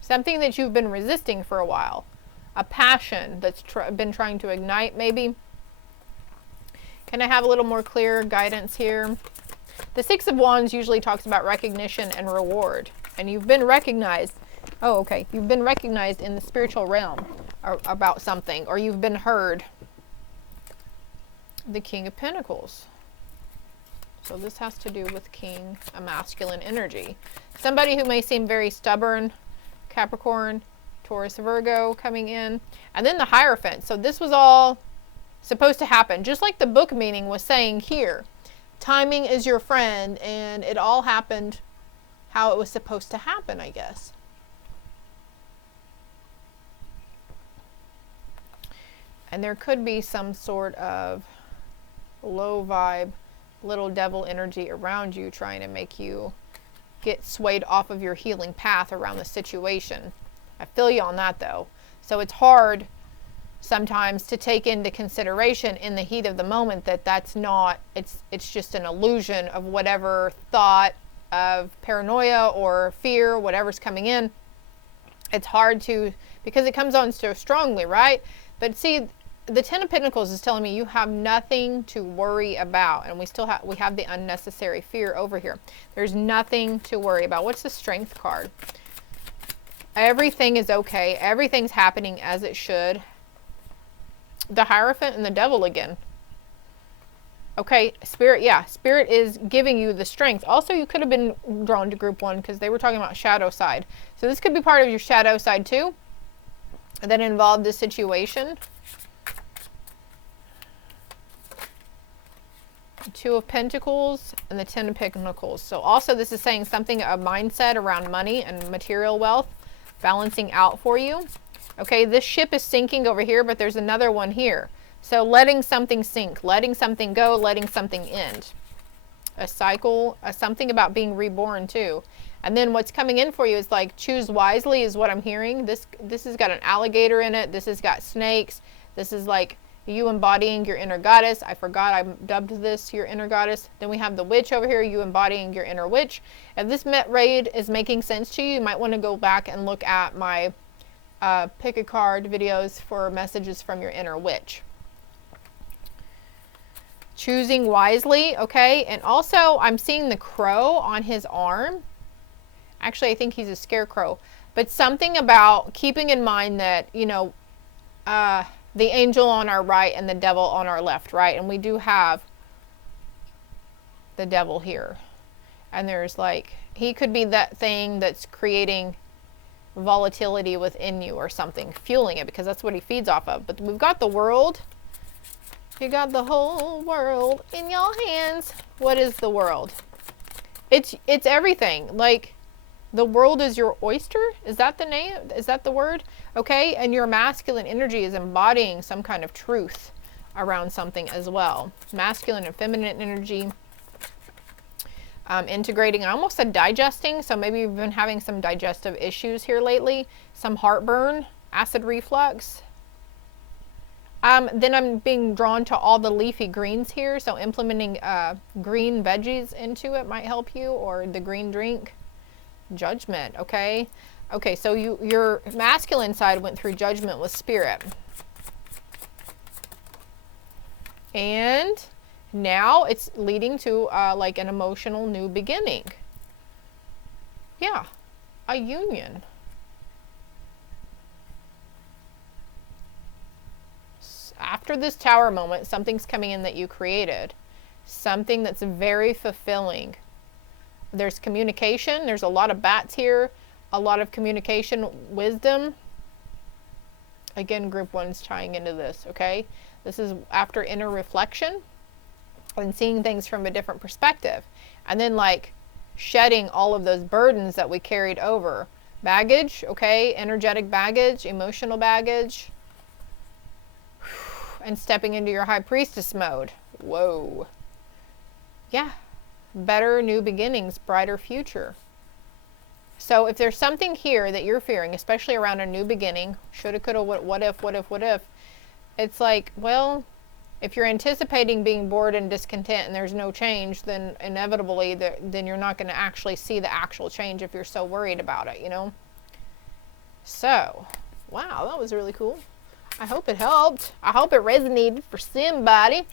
something that you've been resisting for a while. A passion that's been trying to ignite, maybe. Can I have a little more clear guidance here? The Six of Wands usually talks about recognition and reward. And you've been recognized. Oh, okay. You've been recognized in the spiritual realm about something. Or you've been heard. The King of Pentacles. So this has to do with King, a masculine energy. Somebody who may seem very stubborn. Capricorn, Taurus, Virgo coming in. And then the Hierophant. So this was all supposed to happen. Just like the book meaning was saying here. Timing is your friend, and it all happened how it was supposed to happen, I guess. And there could be some sort of low vibe, little devil energy around you trying to make you get swayed off of your healing path around the situation. I feel you on that though. So it's hard sometimes to take into consideration in the heat of the moment that that's not, it's just an illusion of whatever thought of paranoia or fear, whatever's coming in. It's hard to, because it comes on so strongly, right? But see, the Ten of Pentacles is telling me you have nothing to worry about, and we have the unnecessary fear over here. There's nothing to worry about. What's the Strength card? Everything is okay. Everything's happening as it should. The Hierophant and the Devil again. Okay, Spirit, yeah, Spirit is giving you the strength. Also, you could have been drawn to group 1 because they were talking about shadow side. So this could be part of your shadow side too, that involved this situation. Two of Pentacles and the Ten of Pentacles. So also this is saying something, a mindset around money and material wealth balancing out for you. Okay, this ship is sinking over here, but there's another one here. So letting something sink, letting something go, letting something end. A cycle, something about being reborn too. And then what's coming in for you is like choose wisely is what I'm hearing. This has got an alligator in it. This has got snakes. This is like you embodying your inner goddess. I forgot I dubbed this your inner goddess. Then we have the witch over here, you embodying your inner witch. If this raid is making sense to you, you might want to go back and look at my pick a card videos for messages from your inner witch. Choosing wisely, okay? And also I'm seeing the crow on his arm. Actually, I think he's a scarecrow. But something about keeping in mind that, you know, the angel on our right and the devil on our left, right? And we do have the devil here. And there's like, he could be that thing that's creating volatility within you or something, fueling it, because that's what he feeds off of. But we've got the world. You got the whole world in your hands. What is the world? It's everything. Like, the world is your oyster? Is that the name? Is that the word? Okay, and your masculine energy is embodying some kind of truth around something as well. Masculine and feminine energy. Integrating, I almost said digesting, so maybe you've been having some digestive issues here lately. Some heartburn, acid reflux. Then I'm being drawn to all the leafy greens here, so implementing green veggies into it might help you, or the green drink. Judgment, okay? Okay, so your masculine side went through judgment with Spirit. And now it's leading to like an emotional new beginning. Yeah, a union. After this tower moment, something's coming in that you created. Something that's very fulfilling. There's communication. There's a lot of bats here. A lot of communication wisdom. Again, group 1's tying into this, okay? This is after inner reflection and seeing things from a different perspective. And then like shedding all of those burdens that we carried over. Baggage, okay? Energetic baggage, emotional baggage. And stepping into your high priestess mode. Whoa. Yeah. better new beginnings, brighter future. So if there's something here that you're fearing, especially around a new beginning, shoulda, coulda, what if, it's like, well, if you're anticipating being bored and discontent and there's no change, then inevitably then you're not going to actually see the actual change if you're so worried about it, you know? So, wow, that was really cool. I hope it helped. I hope it resonated for somebody.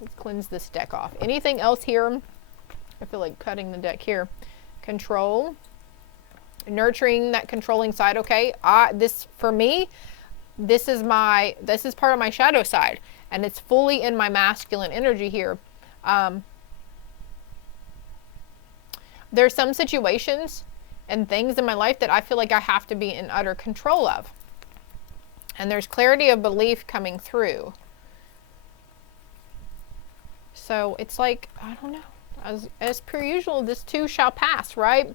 Let's cleanse this deck off. Anything else here? I feel like cutting the deck here. Control. Nurturing that controlling side, okay? This, for me, this is part of my shadow side, and it's fully in my masculine energy here. There's some situations and things in my life that I feel like I have to be in utter control of. And there's clarity of belief coming through. So it's like, I don't know, as per usual, this too shall pass, right?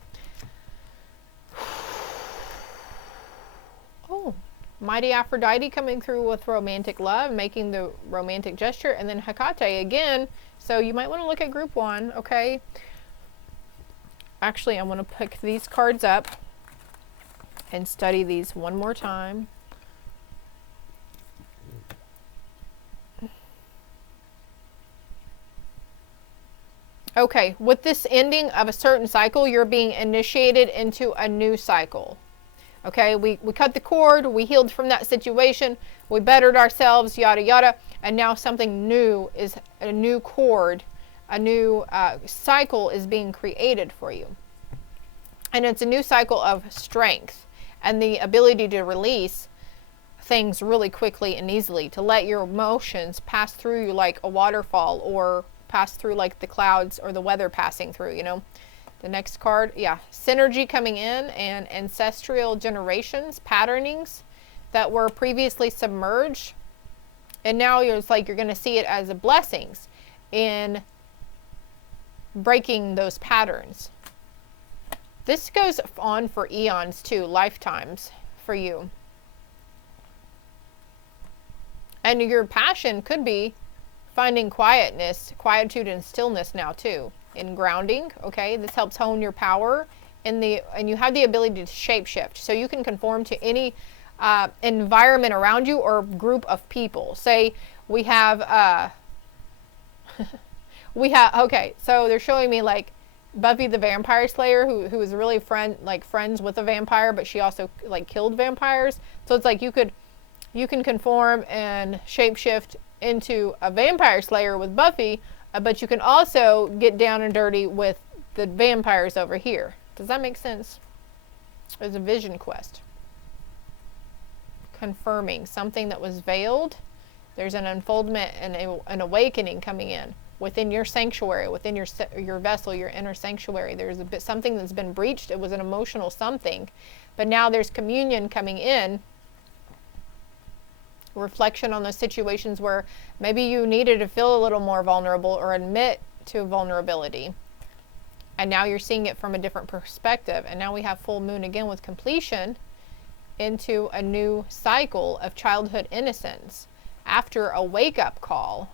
Oh, mighty Aphrodite coming through with romantic love, making the romantic gesture, and then Hecate again. So you might want to look at group 1, okay? Actually, I want to pick these cards up and study these one more time. Okay, with this ending of a certain cycle, you're being initiated into a new cycle. Okay, we cut the cord, we healed from that situation, we bettered ourselves, yada yada, and now something new is a new cord, a new cycle is being created for you. And it's a new cycle of strength and the ability to release things really quickly and easily, to let your emotions pass through you like a waterfall, or pass through like the clouds or the weather passing through, you know. The next card, yeah, synergy coming in, and ancestral generations, patternings that were previously submerged, and now it's like you're going to see it as a blessings in breaking those patterns. This goes on for eons too, lifetimes for you. And your passion could be finding quietness, quietude and stillness now too, in grounding, okay? This helps hone your power and you have the ability to shapeshift. So you can conform to any environment around you or group of people. Say we have, okay, so they're showing me like Buffy the Vampire Slayer, who is really friends with a vampire, but she also like killed vampires. So it's like you can conform and shapeshift into a vampire slayer with Buffy, but you can also get down and dirty with the vampires over here. Does that make sense? There's a vision quest. Confirming something that was veiled. There's an unfoldment and an awakening coming in within your sanctuary, within your vessel, your inner sanctuary. There's something that's been breached. It was an emotional something, but now there's communion coming in. Reflection on those situations where maybe you needed to feel a little more vulnerable or admit to vulnerability, and now you're seeing it from a different perspective. And now we have full moon again with completion into a new cycle of childhood innocence after a wake-up call.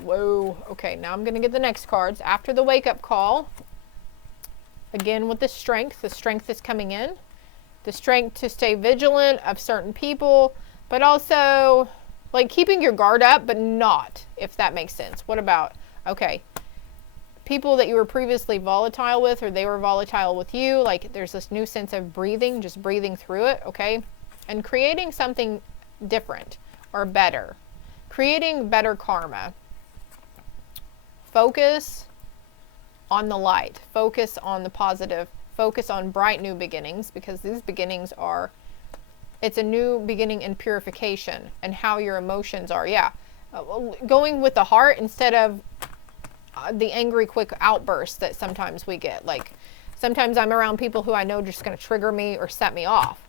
Whoa, okay, now I'm going to get the next cards. After the wake-up call, again with the strength is coming in, the strength to stay vigilant of certain people, but also like keeping your guard up, but not, if that makes sense. What about, okay, people that you were previously volatile with, or they were volatile with you, like there's this new sense of breathing, just breathing through it, okay? And creating something different or better, creating better karma. Focus on the light, focus on the positive, focus on bright new beginnings, because these beginnings are, it's a new beginning in purification and how your emotions are. Yeah. Going with the heart instead of the angry quick outbursts that sometimes we get. Like sometimes I'm around people who I know just going to trigger me or set me off,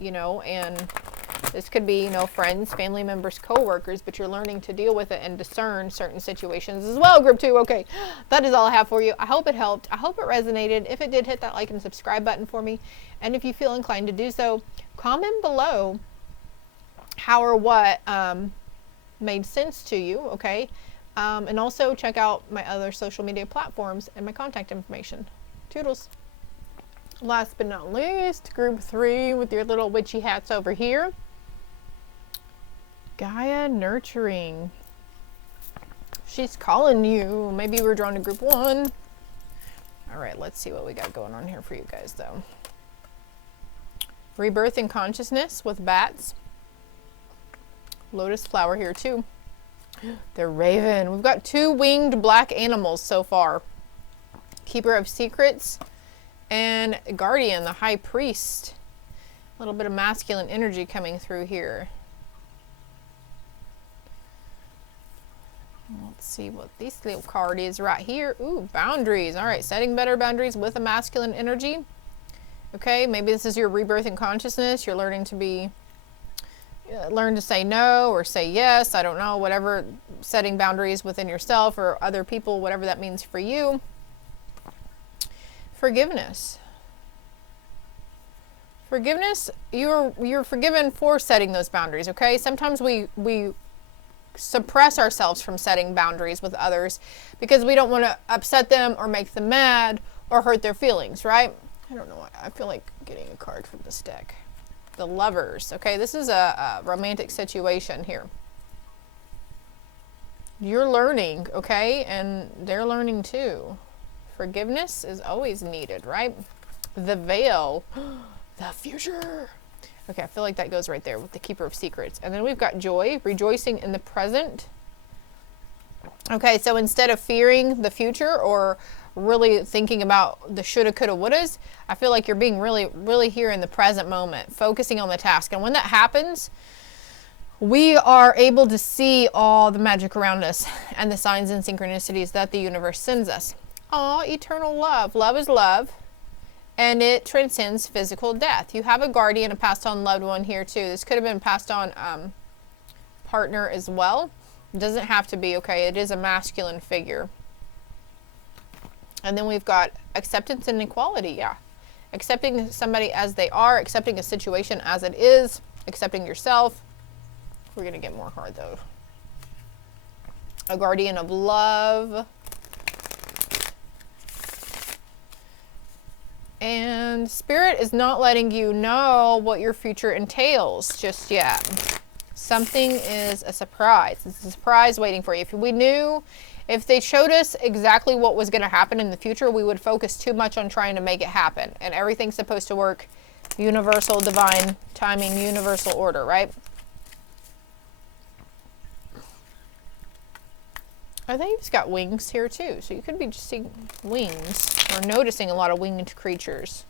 you know, and this could be, you know, friends, family members, co-workers, but you're learning to deal with it and discern certain situations as well. Group 2. Okay. That is all I have for you. I hope it helped. I hope it resonated. If it did, hit that like and subscribe button for me. And if you feel inclined to do so, comment below how or what made sense to you, okay? And also check out my other social media platforms and my contact information. Toodles. Last but not least, group 3 with your little witchy hats over here. Gaia nurturing. She's calling you. Maybe we're drawn to group 1. All right, let's see what we got going on here for you guys though. Rebirth in consciousness with bats. Lotus flower here too. The raven. We've got 2 winged black animals so far. Keeper of secrets and guardian, the high priest. A little bit of masculine energy coming through here. Let's see what this little card is right here. Ooh, boundaries. All right, setting better boundaries with a masculine energy. Okay, maybe this is your rebirth in consciousness. You're learning to be, learn to say no or say yes. I don't know, whatever, setting boundaries within yourself or other people, whatever that means for you. Forgiveness. Forgiveness, you're forgiven for setting those boundaries, okay? Sometimes we suppress ourselves from setting boundaries with others because we don't want to upset them or make them mad or hurt their feelings, right? I don't know why. I feel like getting a card from this deck. The Lovers. Okay, this is a romantic situation here. You're learning, okay? And they're learning too. Forgiveness is always needed, right? The Veil. The future. Okay, I feel like that goes right there with the Keeper of Secrets. And then we've got Joy, rejoicing in the present. Okay, so instead of fearing the future or really thinking about the shoulda, coulda, wouldas, I feel like you're being really here in the present moment, focusing on the task. And when that happens, we are able to see all the magic around us and the signs and synchronicities that the universe sends us. Aw, eternal love. Love is love. And it transcends physical death. You have a guardian, a passed on loved one here too. This could have been passed on partner as well. It doesn't have to be, okay? It is a masculine figure. And then we've got acceptance and equality, yeah. Accepting somebody as they are, accepting a situation as it is, accepting yourself. We're gonna get more hard though. A guardian of love. And Spirit is not letting you know what your future entails just yet. Something is a surprise. It's a surprise waiting for you. If we knew, if they showed us exactly what was going to happen in the future, we would focus too much on trying to make it happen. And everything's supposed to work universal, divine timing, universal order, right? I think it's got wings here too. So you could be just seeing wings or noticing a lot of winged creatures.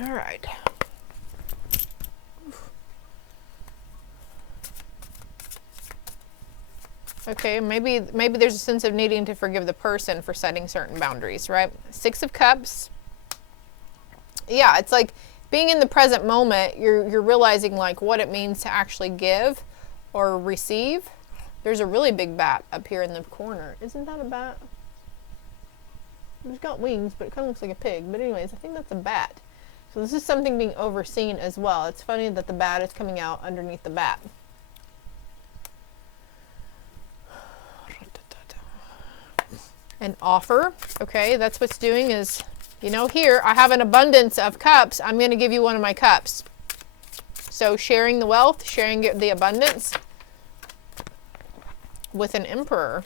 All right. Okay, maybe there's a sense of needing to forgive the person for setting certain boundaries, right? 6 of Cups. Yeah, it's like being in the present moment, you're realizing like what it means to actually give or receive. There's a really big bat up here in the corner. Isn't that a bat? It's got wings, but it kind of looks like a pig. But anyways, I think that's a bat. So this is something being overseen as well. It's funny that the bat is coming out underneath the bat. An offer. Okay, that's what's doing is, you know, here I have an abundance of cups. I'm going to give you one of my cups. So sharing the wealth, sharing the abundance with an Emperor.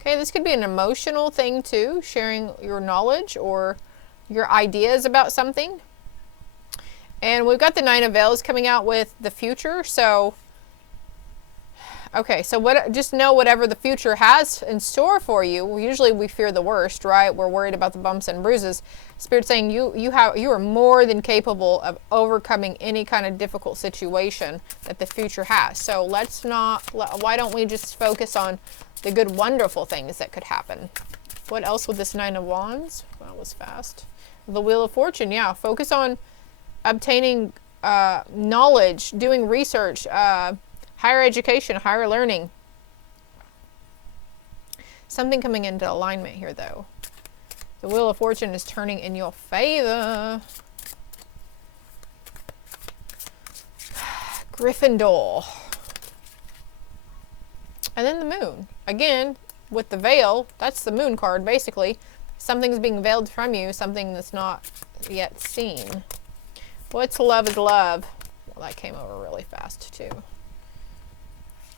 Okay, this could be an emotional thing too, sharing your knowledge or your ideas about something. And we've got the 9 of Veils coming out with the future. So, okay, so just know whatever the future has in store for you. Usually we fear the worst, right? We're worried about the bumps and bruises. Spirit's saying you are more than capable of overcoming any kind of difficult situation that the future has. So why don't we just focus on the good, wonderful things that could happen? What else with this 9 of Wands? That was fast. The Wheel of Fortune, yeah. Focus on obtaining knowledge, doing research, higher education, higher learning. Something coming into alignment here, though. The Wheel of Fortune is turning in your favor. Gryffindor. And then the moon. Again, with the veil, that's the moon card, basically. Something's being veiled from you, something that's not yet seen. What's love is love? Well, that came over really fast, too.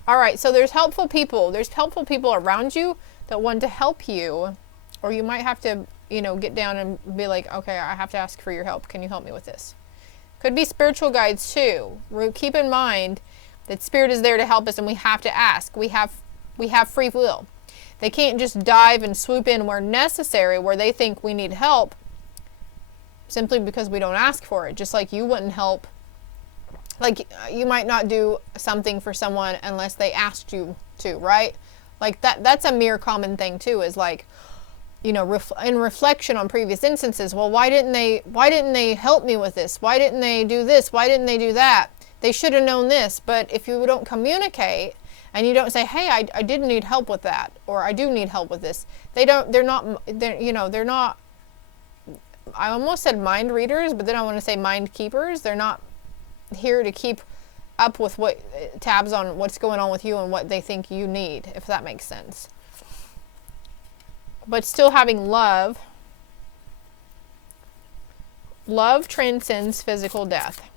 All right, so there's helpful people. There's helpful people around you that want to help you. Or you might have to, you know, get down and be like, okay, I have to ask for your help. Can you help me with this? Could be spiritual guides, too. Keep in mind that Spirit is there to help us, and we have to ask. We have free will. They can't just dive and swoop in where necessary, where they think we need help, simply because we don't ask for it. Just like you wouldn't help. Like, you might not do something for someone unless they asked you to, right? Like, that's a mere common thing, too, is like, you know, in reflection on previous instances, well, why didn't they help me with this? Why didn't they do this? Why didn't they do that? They should have known this. But if you don't communicate and you don't say, hey, I did need help with that, or I do need help with this, they're not, I almost said mind readers, but then I want to say mind keepers. They're not here to keep up with tabs on what's going on with you and what they think you need, if that makes sense. But still having love. Love transcends physical death.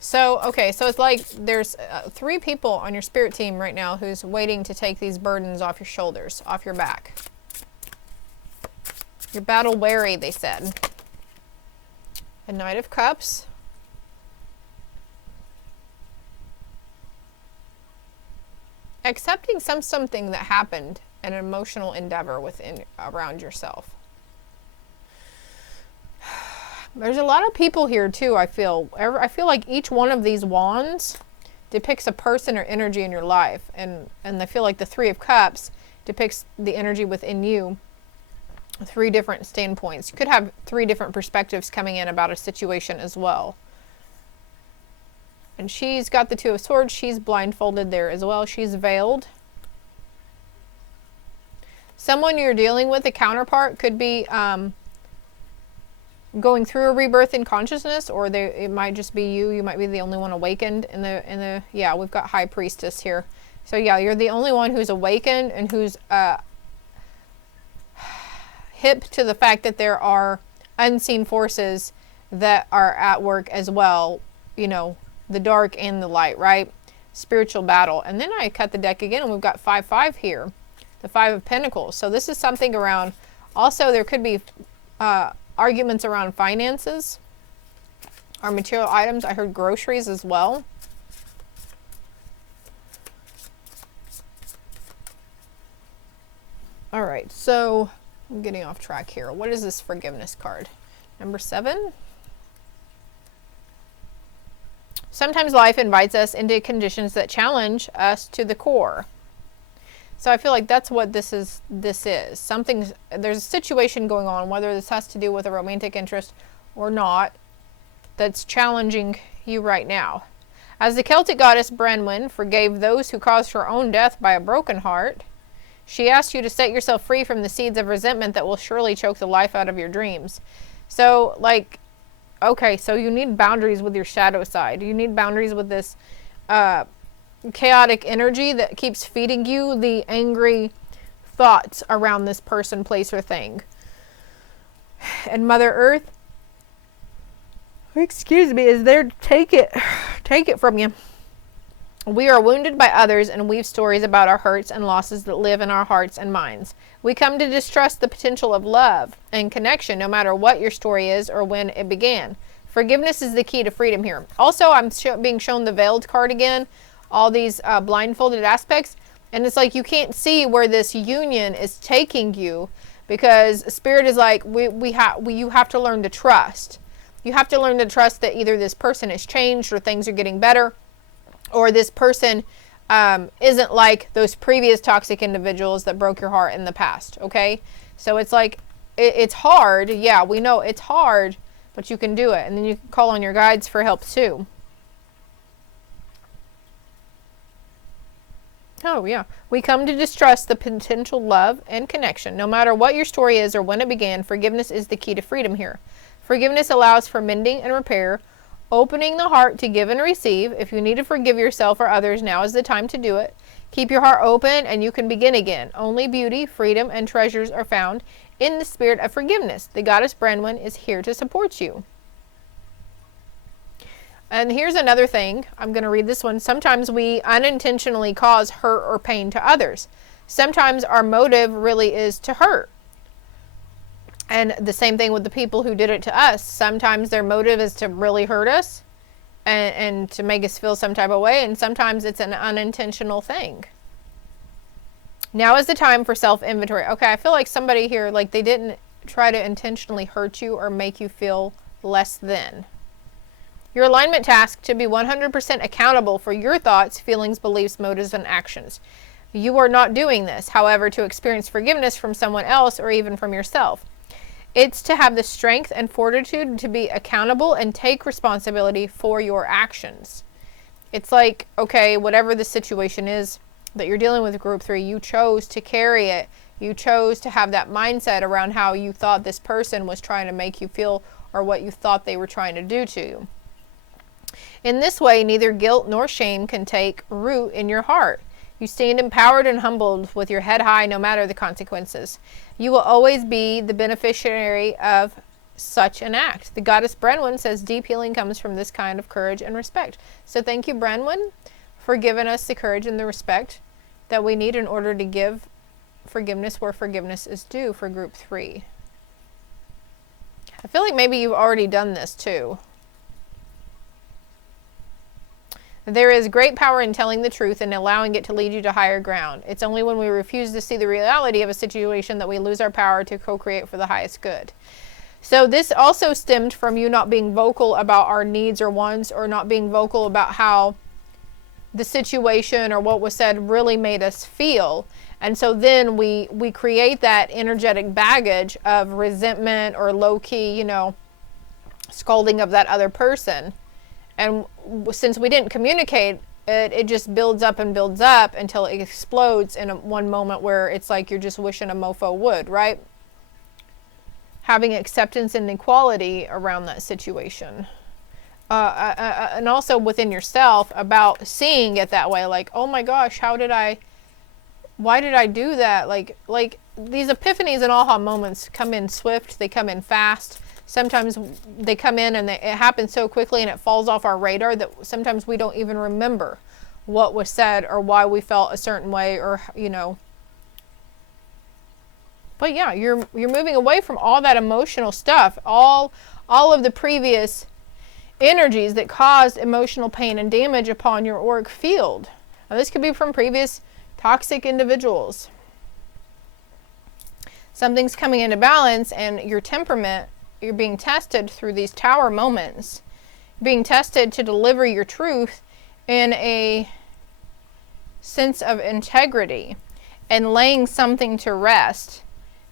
So, okay, so it's like there's 3 people on your spirit team right now who's waiting to take these burdens off your shoulders, off your back. You're battle weary, they said. A Knight of Cups. Accepting something that happened, an emotional endeavor around yourself. There's a lot of people here too, I feel. I feel like each one of these wands depicts a person or energy in your life. And I feel like the 3 of Cups depicts the energy within you. 3 different standpoints. You could have 3 different perspectives coming in about a situation as well. And she's got the 2 of Swords. She's blindfolded there as well. She's veiled. Someone you're dealing with, a counterpart, could be going through a rebirth in consciousness, or it might just be you. You might be the only one awakened yeah, we've got High Priestess here. So yeah, you're the only one who's awakened and who's hip to the fact that there are unseen forces that are at work as well, you know, the dark and the light, right? Spiritual battle. And then I cut the deck again and we've got 5-5 here, the 5 of Pentacles. So this is something around, also there could be arguments around finances or material items. I heard groceries as well. All right, so I'm getting off track here. What is this forgiveness card? Number 7. Sometimes life invites us into conditions that challenge us to the core. So I feel like that's what this is. There's a situation going on, whether this has to do with a romantic interest or not, that's challenging you right now. As the Celtic goddess Branwen forgave those who caused her own death by a broken heart, she asked you to set yourself free from the seeds of resentment that will surely choke the life out of your dreams. So, like, okay, so you need boundaries with your shadow side. You need boundaries with this chaotic energy that keeps feeding you the angry thoughts around this person, place, or thing. And Mother Earth, excuse me, is there to take it from you. We are wounded by others and weave stories about our hurts and losses that live in our hearts and minds. We come to distrust the potential of love and connection, no matter what your story is or when it began. Forgiveness is the key to freedom here. Also, I'm being shown the veiled card again, all these blindfolded aspects, and it's like you can't see where this union is taking you, because Spirit is like, you have to learn to trust. You have to learn to trust that either this person has changed or things are getting better, or this person isn't like those previous toxic individuals that broke your heart in the past, okay? So it's like, it's hard. Yeah, we know it's hard, but you can do it. And then you can call on your guides for help too. Oh, yeah. We come to distrust the potential love and connection. No matter what your story is or when it began, forgiveness is the key to freedom here. Forgiveness allows for mending and repair, opening the heart to give and receive. If you need to forgive yourself or others, now is the time to do it. Keep your heart open and you can begin again. Only beauty, freedom, and treasures are found in the spirit of forgiveness. The goddess Brenwyn is here to support you. And here's another thing. I'm going to read this one. Sometimes we unintentionally cause hurt or pain to others. Sometimes our motive really is to hurt. And the same thing with the people who did it to us. Sometimes their motive is to really hurt us and to make us feel some type of way. And sometimes it's an unintentional thing. Now is the time for self-inventory. Okay, I feel like somebody here, like they didn't try to intentionally hurt you or make you feel less than. Your alignment task to be 100% accountable for your thoughts, feelings, beliefs, motives, and actions. You are not doing this, however, to experience forgiveness from someone else or even from yourself. It's to have the strength and fortitude to be accountable and take responsibility for your actions. It's like, okay, whatever the situation is that you're dealing with group 3, you chose to carry it. You chose to have that mindset around how you thought this person was trying to make you feel or what you thought they were trying to do to you. In this way, neither guilt nor shame can take root in your heart. You stand empowered and humbled with your head high no matter the consequences. You will always be the beneficiary of such an act. The goddess Brenwyn says deep healing comes from this kind of courage and respect. So thank you, Brenwyn, for giving us the courage and the respect that we need in order to give forgiveness where forgiveness is due for group 3. I feel like maybe you've already done this too. There is great power in telling the truth and allowing it to lead you to higher ground. It's only when we refuse to see the reality of a situation that we lose our power to co-create for the highest good. So this also stemmed from you not being vocal about our needs or wants, or not being vocal about how the situation or what was said really made us feel. And so then we create that energetic baggage of resentment or low-key, scolding of that other person. And since we didn't communicate it just builds up and builds up until it explodes in one moment where it's like you're just wishing a mofo would, right? Having acceptance and equality around that situation. And also within yourself about seeing it that way. Like, oh my gosh, why did I do that? Like these epiphanies and aha moments come in swift. They come in fast. Sometimes they come in and it happens so quickly and it falls off our radar that sometimes we don't even remember what was said or why we felt a certain way, or But yeah, you're moving away from all that emotional stuff, all of the previous energies that caused emotional pain and damage upon your auric field. Now, this could be from previous toxic individuals. Something's coming into balance, and your temperament, you're being tested through these tower moments, being tested to deliver your truth in a sense of integrity and laying something to rest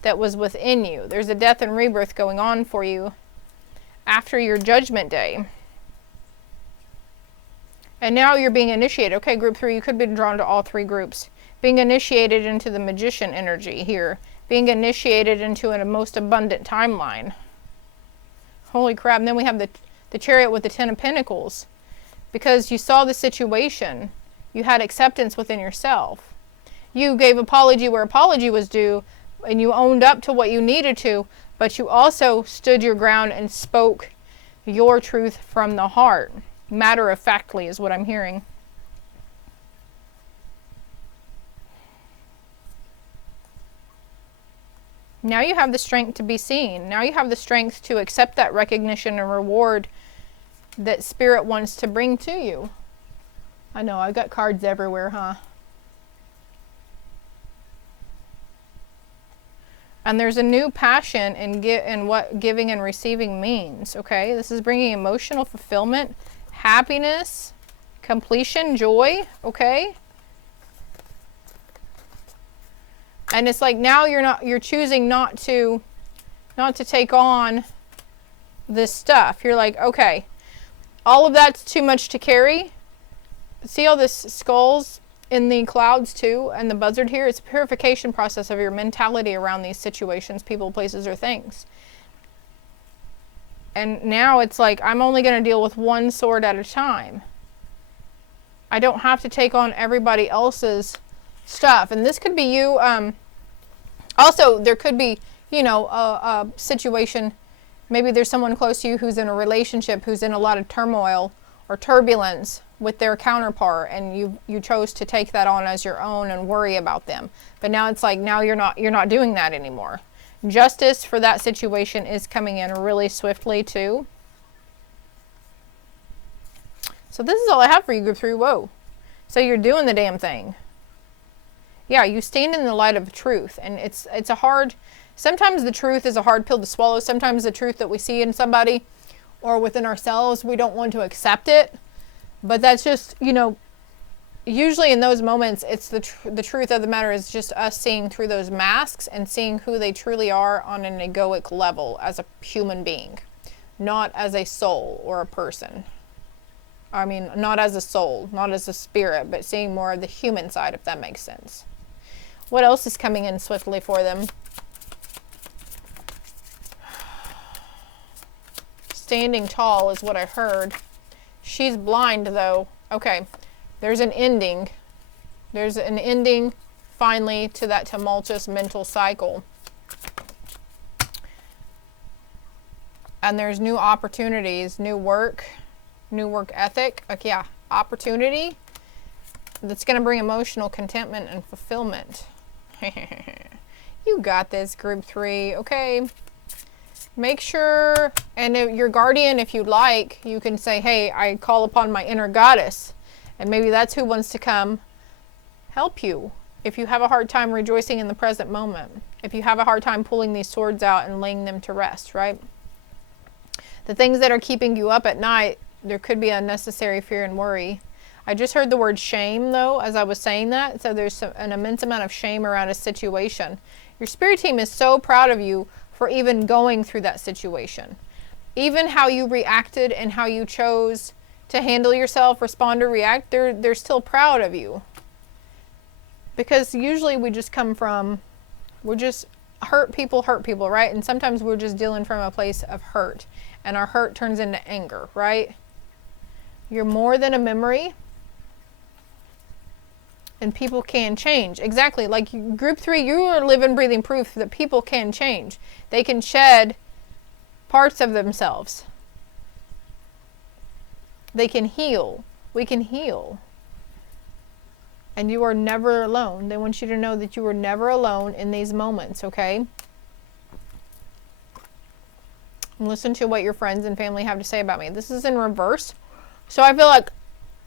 that was within you. There's a death and rebirth going on for you after your judgment day. And now you're being initiated. Okay, group 3, you could be drawn to all 3 groups. Being initiated into the magician energy here. Being initiated into a most abundant timeline. Holy crap. And then we have the chariot with the 10 of Pentacles. Because you saw the situation. You had acceptance within yourself. You gave apology where apology was due. And you owned up to what you needed to. But you also stood your ground and spoke your truth from the heart. Matter-of-factly is what I'm hearing. Now you have the strength to be seen. Now you have the strength to accept that recognition and reward that Spirit wants to bring to you. I know, I've got cards everywhere, huh? And there's a new passion in what giving and receiving means, okay? This is bringing emotional fulfillment, happiness, completion, joy, okay? And it's like now you're choosing not to take on this stuff. You're like, okay, all of that's too much to carry. See all this skulls in the clouds too, and the buzzard here? It's a purification process of your mentality around these situations, people, places, or things. And now it's like, I'm only going to deal with one sword at a time. I don't have to take on everybody else's stuff. And this could be you. Also, there could be, you know, a situation. Maybe there's someone close to you who's in a relationship, who's in a lot of turmoil or turbulence with their counterpart, and you chose to take that on as your own and worry about them. But now it's like, now you're not doing that anymore. Justice for that situation is coming in really swiftly too. So this is all I have for you, group 3. Whoa. So you're doing the damn thing. Yeah, you stand in the light of truth, and it's a hard, sometimes the truth is a hard pill to swallow. Sometimes the truth that we see in somebody or within ourselves, we don't want to accept it. But that's just, you know, usually in those moments, it's the truth of the matter is just us seeing through those masks and seeing who they truly are on an egoic level as a human being, not as a soul or a person. I mean, not as a soul, not as a spirit, but seeing more of the human side, if that makes sense. What else is coming in swiftly for them? Standing tall is what I heard. She's blind, though. Okay. There's an ending. There's an ending, finally, to that tumultuous mental cycle. And there's new opportunities, new work ethic. Like, yeah, opportunity that's going to bring emotional contentment and fulfillment. You got this, group 3. Okay. Make sure, and your guardian, if you'd like, you can say, hey, I call upon my inner goddess. And maybe that's who wants to come help you. If you have a hard time rejoicing in the present moment. If you have a hard time pulling these swords out and laying them to rest, right? The things that are keeping you up at night, there could be unnecessary fear and worry. I just heard the word shame, though, as I was saying that. So there's an immense amount of shame around a situation. Your spirit team is so proud of you for even going through that situation. Even how you reacted and how you chose to handle yourself, respond or react, they're still proud of you. Because usually we just come from, we're just hurt people, right? And sometimes we're just dealing from a place of hurt. And our hurt turns into anger, right? You're more than a memory. And people can change. Exactly. Like group 3, you are living, breathing proof that people can change. They can shed parts of themselves. They can heal. We can heal. And you are never alone. They want you to know that you are never alone in these moments, okay? And listen to what your friends and family have to say about me. This is in reverse. So I feel like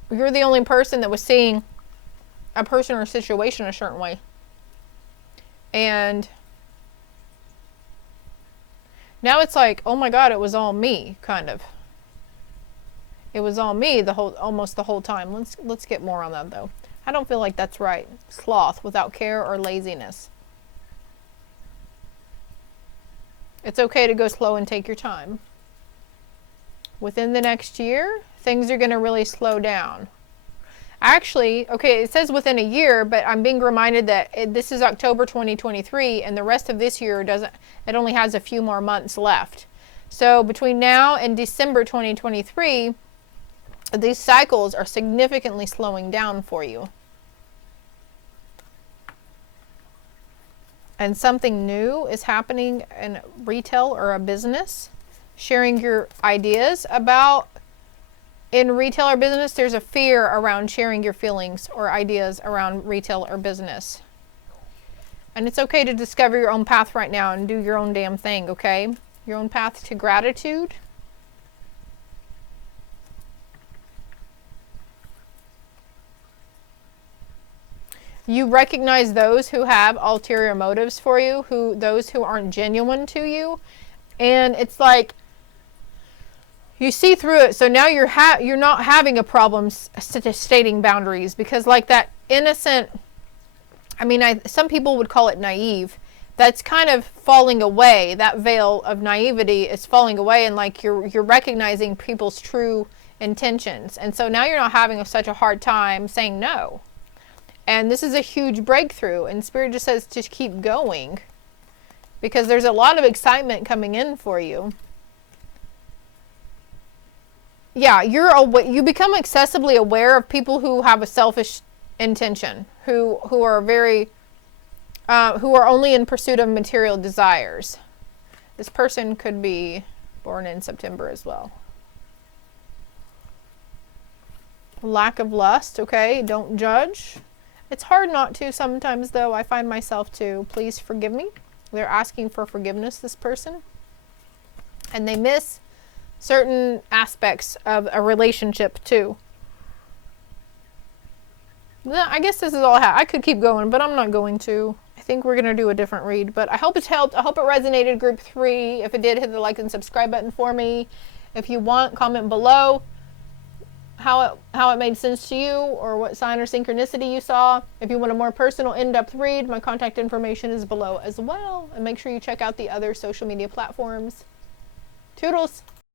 you're the only person that was seeing a person or situation a certain way. And now it's like, oh my God, it was all me, kind of. It was all me almost the whole time. Let's get more on that, though. I don't feel like that's right. Sloth without care or laziness. It's okay to go slow and take your time. Within the next year, things are going to really slow down. Actually, okay, it says within a year, but I'm being reminded that this is October 2023, and the rest of this year it only has a few more months left. So between now and December 2023, these cycles are significantly slowing down for you. And something new is happening in retail or a business. Sharing your ideas about, in retail or business, there's a fear around sharing your feelings or ideas around retail or business. And it's okay to discover your own path right now and do your own damn thing, okay? Your own path to gratitude. You recognize those who have ulterior motives for you, those who aren't genuine to you. And it's like, you see through it. So now you're not having a problem stating boundaries, because like that innocent, I mean, some people would call it naive. That's kind of falling away. That veil of naivety is falling away, and like you're recognizing people's true intentions. And so now you're not having such a hard time saying no. And this is a huge breakthrough, and Spirit just says to keep going, because there's a lot of excitement coming in for you. yeah, you become excessively aware of people who have a selfish intention, who are very, who are only in pursuit of material desires. This person could be born in September as well. Lack of lust, okay, don't judge. It's hard not to sometimes, though. I find myself to. Please forgive me. They're asking for forgiveness, this person. And they miss certain aspects of a relationship, too. I guess this is all I have. I could keep going, but I'm not going to. I think we're going to do a different read. But I hope it's helped. I hope it resonated, group 3. If it did, hit the like and subscribe button for me. If you want, comment below how it made sense to you, or what sign or synchronicity you saw. If you want a more personal, in-depth read, my contact information is below as well. And make sure you check out the other social media platforms. Toodles!